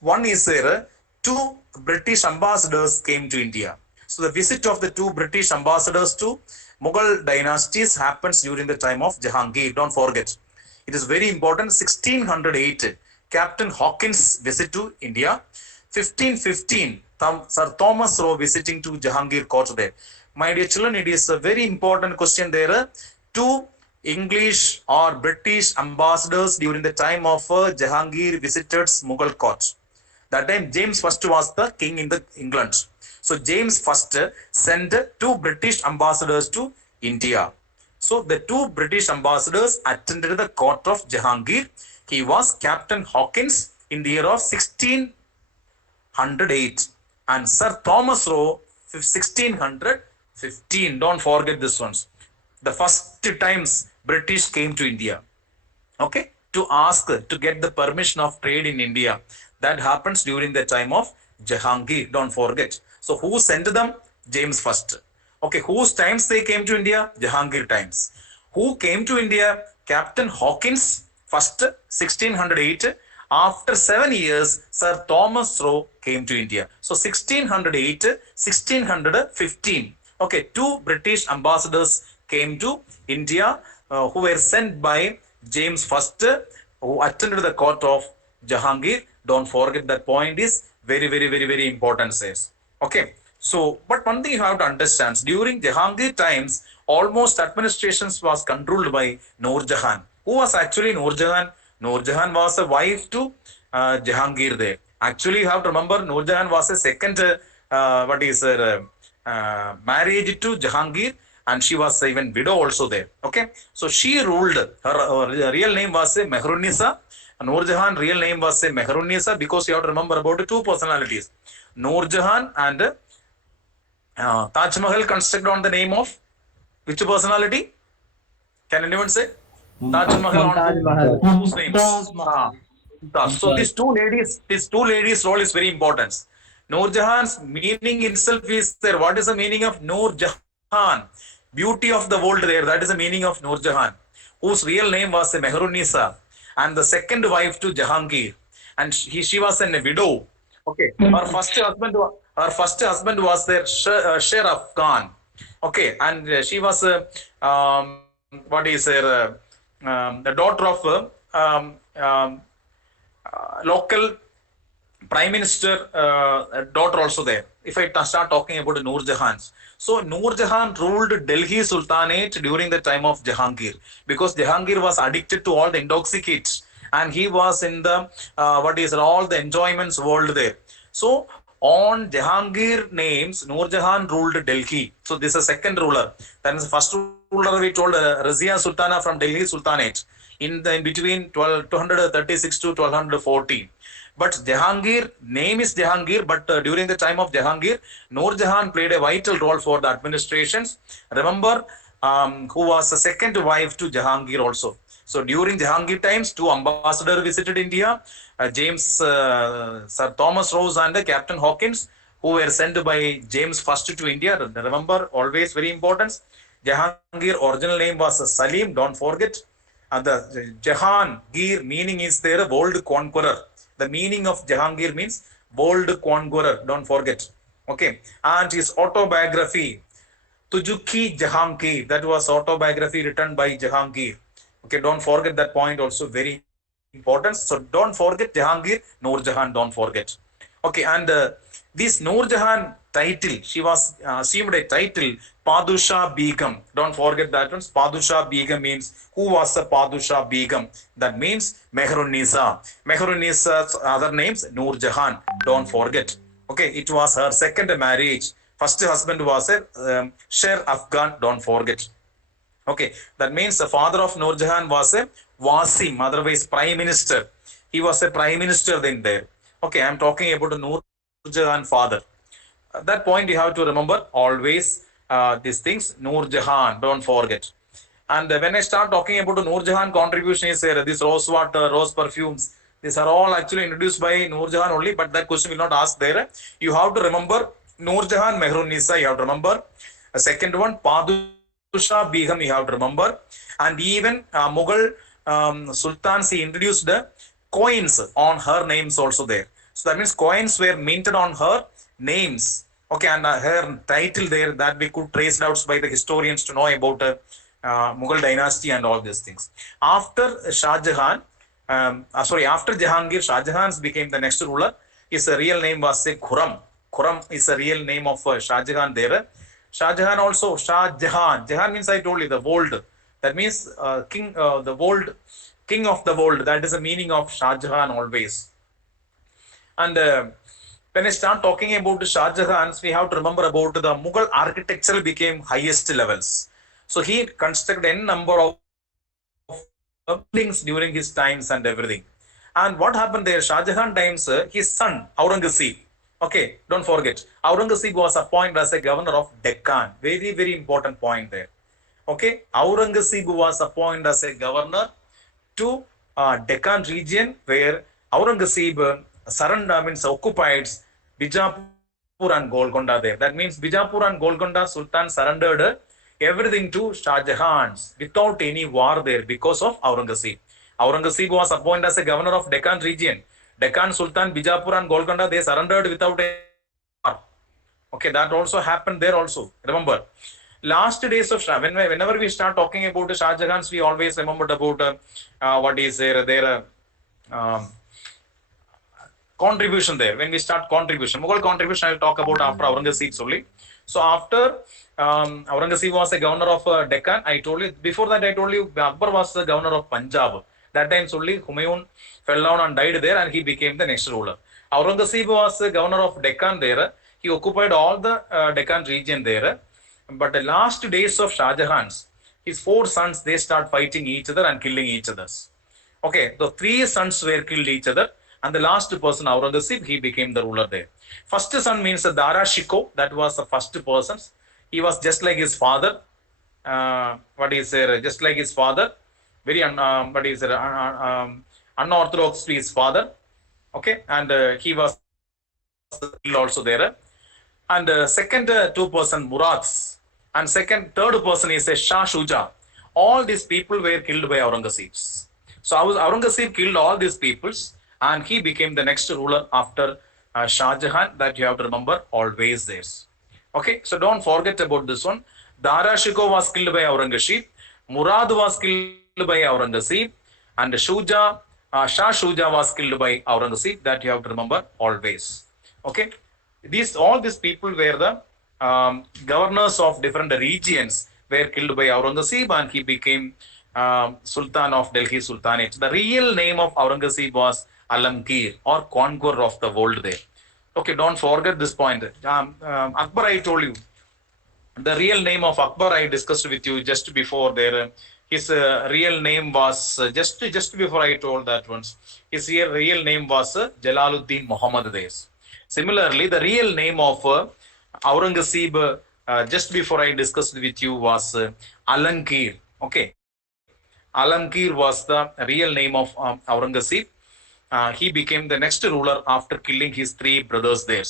One is there, 2 British ambassadors came to India. So the visit of the 2 British ambassadors to Mughal dynasties happens during the time of Jahangir. Don't forget. It is very important. 1608, Captain Hawkins visit to India. 1515, Sir Thomas Roe visiting to Jahangir court there. My dear children, it is a very important question there. 2 English or British ambassadors during the time of Jahangir visited Mughal court. That time James I was the king in the England. So James I sent 2 British ambassadors to India. So the 2 British ambassadors attended the court of Jahangir. He was Captain Hawkins in the year of 1608 and Sir Thomas Roe 1615. Don't forget this ones. The first times British came to India. Okay, to ask to get the permission of trade in India. That happens during the time of Jahangir. Don't forget. So who sent them? James first. Okay, whose times they came to India? Jahangir times. Who came to India? Captain Hawkins first, 1608. After 7 years, Sir Thomas Roe came to India. So 1608, 1615. Okay, two British ambassadors came to India who were sent by James first, who attended the court of Jahangir. Don't forget that point is very important, says. Okay. So, but one thing you have to understand, during Jahangir times, almost administrations was controlled by Noor Jahan. Who was actually Noor Jahan? Noor Jahan was a wife to Jahangir there. Actually, you have to remember, Noor Jahan was a second, marriage to Jahangir, and she was even widow also there. Okay. So, she ruled, her real name was Mehrunisa. Noor Jahan real name was Mehrunisa, because you have to remember about two personalities, Noor Jahan and Taj Mahal constructed on the name of which personality? Can anyone say? Taj Mahal Taj on Mahal. whose names? Mumtaz. So these two ladies' role is very important. Noor Jahan's meaning itself is there. What is the meaning of Noor Jahan? Beauty of the world there. That is the meaning of Noor Jahan, whose real name was Mehrunisa, and the second wife to Jahangir. And she was a widow. Okay. Her first husband was their Sharaf Khan. Okay, and she was the daughter of local prime minister daughter also there. If I start talking about Noor Jahan, so Noor Jahan ruled Delhi Sultanate during the time of Jahangir, because Jahangir was addicted to all the intoxicants, and he was in the all the enjoyments world there. So on Jahangir names, Noor Jahan ruled Delhi. So this is a second ruler. Then the first ruler we told Razia Sultana from Delhi Sultanate in between 1236 to 1214. But Jahangir, name is Jahangir, but during the time of Jahangir, Noor Jahan played a vital role for the administrations. Remember, who was the second wife to Jahangir also. So during Jahangir times, two ambassadors visited India, Sir Thomas Roe and Captain Hawkins, who were sent by James first to India. Remember, always very important. Jahangir original name was Salim, don't forget. And the Jahangir meaning is there, world conqueror. The meaning of Jahangir means world conqueror, don't forget. Okay. And his autobiography, Tujuki Jahangir, that was autobiography written by Jahangir. Okay, don't forget that point also, very important. So don't forget Jahangir, Noor Jahan, don't forget. Okay, and this Noor Jahan title, she was assumed a title, Padusha Begum. Don't forget that one. Padusha Begum means, who was a Padusha Begum? That means Mehrunisa. Mehrunisa's other names, Noor Jahan. Don't forget. Okay, it was her second marriage. First husband was a Sher Afghan. Don't forget. Okay, that means the father of Noor Jahan was a Wasim, otherwise prime minister. He was a prime minister then there. Okay, I'm talking about Noor Jahan father. That point you have to remember always these things. Noor Jahan, don't forget. And when I start talking about Noor Jahan contribution is here, this rose water, rose perfumes, these are all actually introduced by Noor Jahan only, but that question will not ask there. You have to remember Noor Jahan, Mehrunisa, you have to remember. A second one, Padusha Begum, you have to remember. And even Mughal Sultans, he introduced the coins on her names also there. So that means coins were minted on her names. Okay, and her title there that we could trace out by the historians to know about Mughal dynasty and all these things. After Shah Jahan, after Jahangir, Shah Jahan became the next ruler. His real name was Khurram. Khurram is the real name of Shah Jahan there. Shah Jahan also, Shah Jahan. Jahan means, I told you, the world. That means king, the world, king of the world. That is the meaning of Shah Jahan always. And when I start talking about Shah Jahan, we have to remember about the Mughal architecture became highest levels. So he constructed a number of buildings during his times and everything. And what happened there? Shah Jahan times, his son Aurangzeb. Okay, don't forget. Aurangzeb was appointed as a governor of Deccan. Very, very important point there. Okay, Aurangzeb was appointed as a governor to Deccan region, where Aurangzeb surrendered, occupied Bijapur and Golconda there. That means Bijapur and Golconda Sultan surrendered everything to Shah Jahan without any war there because of Aurangzeb. Aurangzeb was appointed as a governor of Deccan region. Deccan Sultan, Bijapur and Golconda, they surrendered without a war. Okay, that also happened there also. Remember, last days of Shah, whenever we start talking about the Shah Jahans, we always remembered about what is their um, contribution there. When we start contribution, Mughal contribution, I will talk about after Aurangzeb only. So after Aurangzeb was a governor of Deccan, I told you, before that I told you Akbar was the governor of Punjab. That time only Humayun fell down and died there and he became the next ruler. Aurangzeb was the governor of Deccan there. He occupied all the Deccan region there. But the last days of Shah Jahan's, his 4 sons, they start fighting each other and killing each other. Okay, the 3 sons were killed each other. And the last person, Aurangzeb, he became the ruler there. First son means Dara Shikoh, that was the first person. He was just like his father. Just like his father. Very unorthodox to his father. Okay, and he was killed also there. And second 2 person, Murads. And third person is a Shah Shuja. All these people were killed by Aurangzeb. So Aurangzeb killed all these peoples. And he became the next ruler after Shah Jahan. That you have to remember always this. Okay, so don't forget about this one. Dara Shikoh was killed by Aurangzeb. Murad was killed by Aurangzeb. And Shah Shuja was killed by Aurangzeb. That you have to remember always. Okay, all these people were the governors of different regions were killed by Aurangzeb and he became Sultan of Delhi Sultanate. The real name of Aurangzeb was Alamgir or conqueror of the world there. Okay, don't forget this point. Akbar, I told you. The real name of Akbar, I discussed with you just before there. His real name was, just before I told that once, his real name was Jalaluddin Muhammad there. Similarly, the real name of Aurangzeb, just before I discussed with you, was Alamgir. Okay. Alamgir was the real name of Aurangzeb. He became the next ruler after killing his 3 brothers there.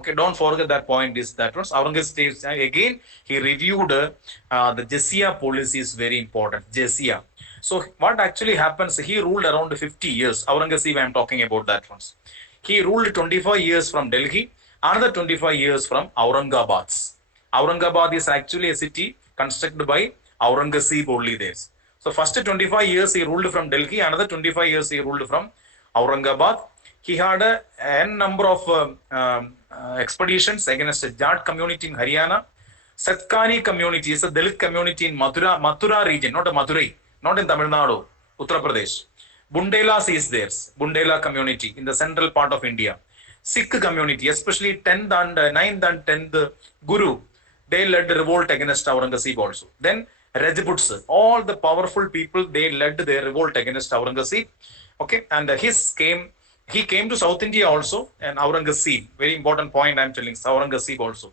Okay, don't forget that point is that once Aurangzeb again he reviewed the Jizya policy is very important. Jizya. So what actually happens? He ruled around 50 years. Aurangzeb, I am talking about that once. He ruled 25 years from Delhi, another 25 years from Aurangabad. Aurangabad is actually a city constructed by Aurangzeb only there. So first 25 years he ruled from Delhi, another 25 years he ruled from Aurangabad. He had a n number of expeditions against the Jat community in Haryana. Satkani community is a Dalit community in Mathura region, not a Madurai, not in Tamil Nadu, Uttar Pradesh. Bundelas is there, Bundela community in the central part of India. Sikh community, especially 10th and 9th and 10th Guru, they led the revolt against Aurangzeb also. Then Rajputs, all the powerful people, they led their revolt against Aurangzeb. Okay, and he came to South India also, and Aurangzeb, very important point I'm telling, Aurangzeb also.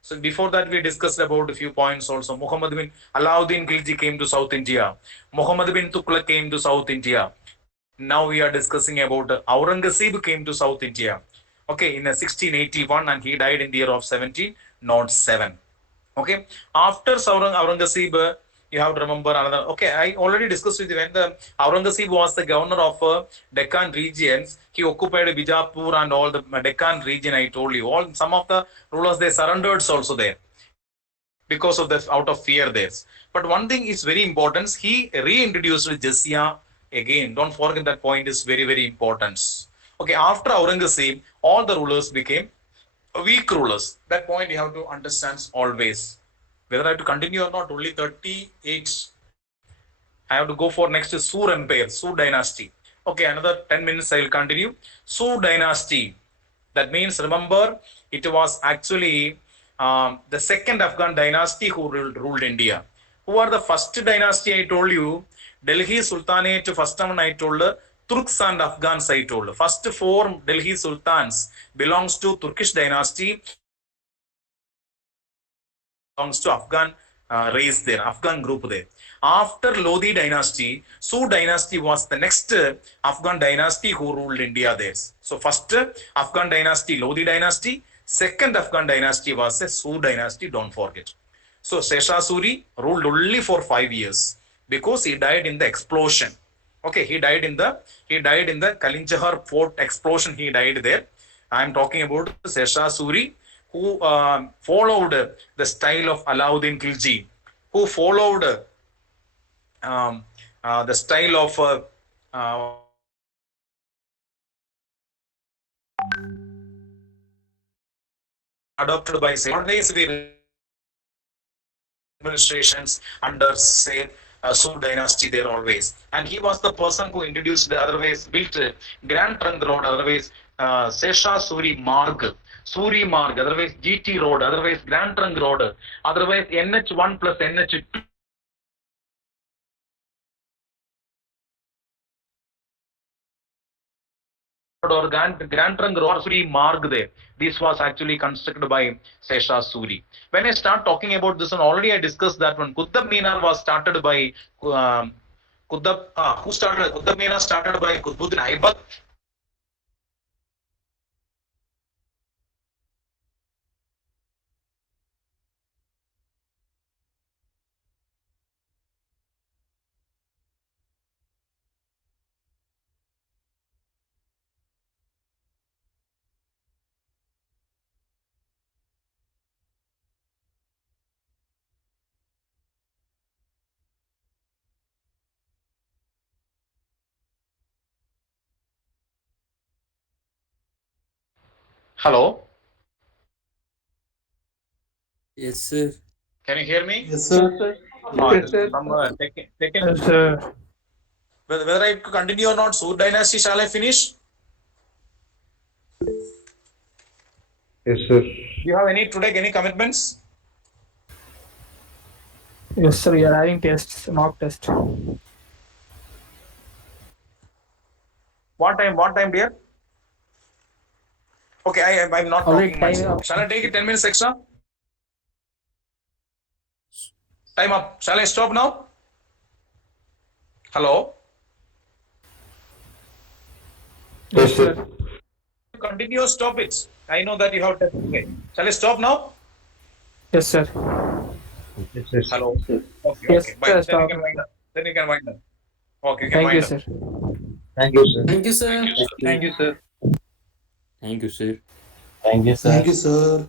So before that we discussed about a few points also. Muhammad bin Alauddin Khilji came to South India. Muhammad bin Tughlaq came to South India. Now we are discussing about Aurangzeb came to South India. Okay, in 1681 and he died in the year of 1707. Okay, after Aurangzeb, you have to remember another. Okay, I already discussed with you when the Aurangzeb was the governor of Deccan regions. He occupied Bijapur and all the Deccan region. I told you, some of the rulers they surrendered also there because of the out of fear there. But one thing is very important. He reintroduced Jizya again. Don't forget that point is very, very important. Okay, after Aurangzeb, all the rulers became weak rulers. That point you have to understand always. Whether I have to continue or not, only 38. I have to go for next Sur Empire, Sur dynasty. Okay, another 10 minutes I will continue. Sur dynasty. That means, remember, it was actually the second Afghan dynasty who ruled India. Who are the first dynasty I told you? Delhi Sultanate, first one I told, Turks and Afghans I told. First 4 Delhi Sultans belongs to Turkish dynasty, belongs to Afghan race there, Afghan group there. After Lodi dynasty, Su dynasty was the next Afghan dynasty who ruled India there. So first Afghan dynasty, Lodi dynasty. Second Afghan dynasty was a Su dynasty, don't forget. So Shesha Suri ruled only for 5 years because he died in the explosion. Okay, he died in the Kalinjahar fort explosion. He died there. I am talking about Shesha Suri, who followed the style of Alauddin Khilji, who followed the style of adopted by say always we administrations under say Su dynasty there always, and he was the person who introduced the otherwise built Grand Trunk Road, otherwise Shesha Suri Marg, otherwise GT Road, otherwise Grand Trunk Road, otherwise NH1 plus NH2 or Grand Trunk Road Suri Marg there. This was actually constructed by Shesha Suri. When I start talking about this one, already I discussed that one. Qutub Minar was started by who started? Qutub Minar started by Qutbuddin Aibat. Hello, Yes, sir. can you hear me? Yes, sir. Yes, sir. whether I continue or not, Sur dynasty, shall I finish? Yes, sir. Do you have any today any commitments? Yes, sir. We are having tests, mock test. What time, dear? Okay, I'm not Already talking much. time up. Shall I take it 10 minutes extra? Time up. Shall I stop now? Hello? Yes, sir. Continue or stop it. I know that you have test today. Shall I stop now? Yes, sir. Yes, sir. Hello? Okay, Yes, okay. Bye. sir, Then stop. you can wind up. Okay, you can Thank wind you, up. sir. Thank you, sir. Thank you, sir. Thank you, sir. Thank you, sir. Thank you, sir. Thank you, sir.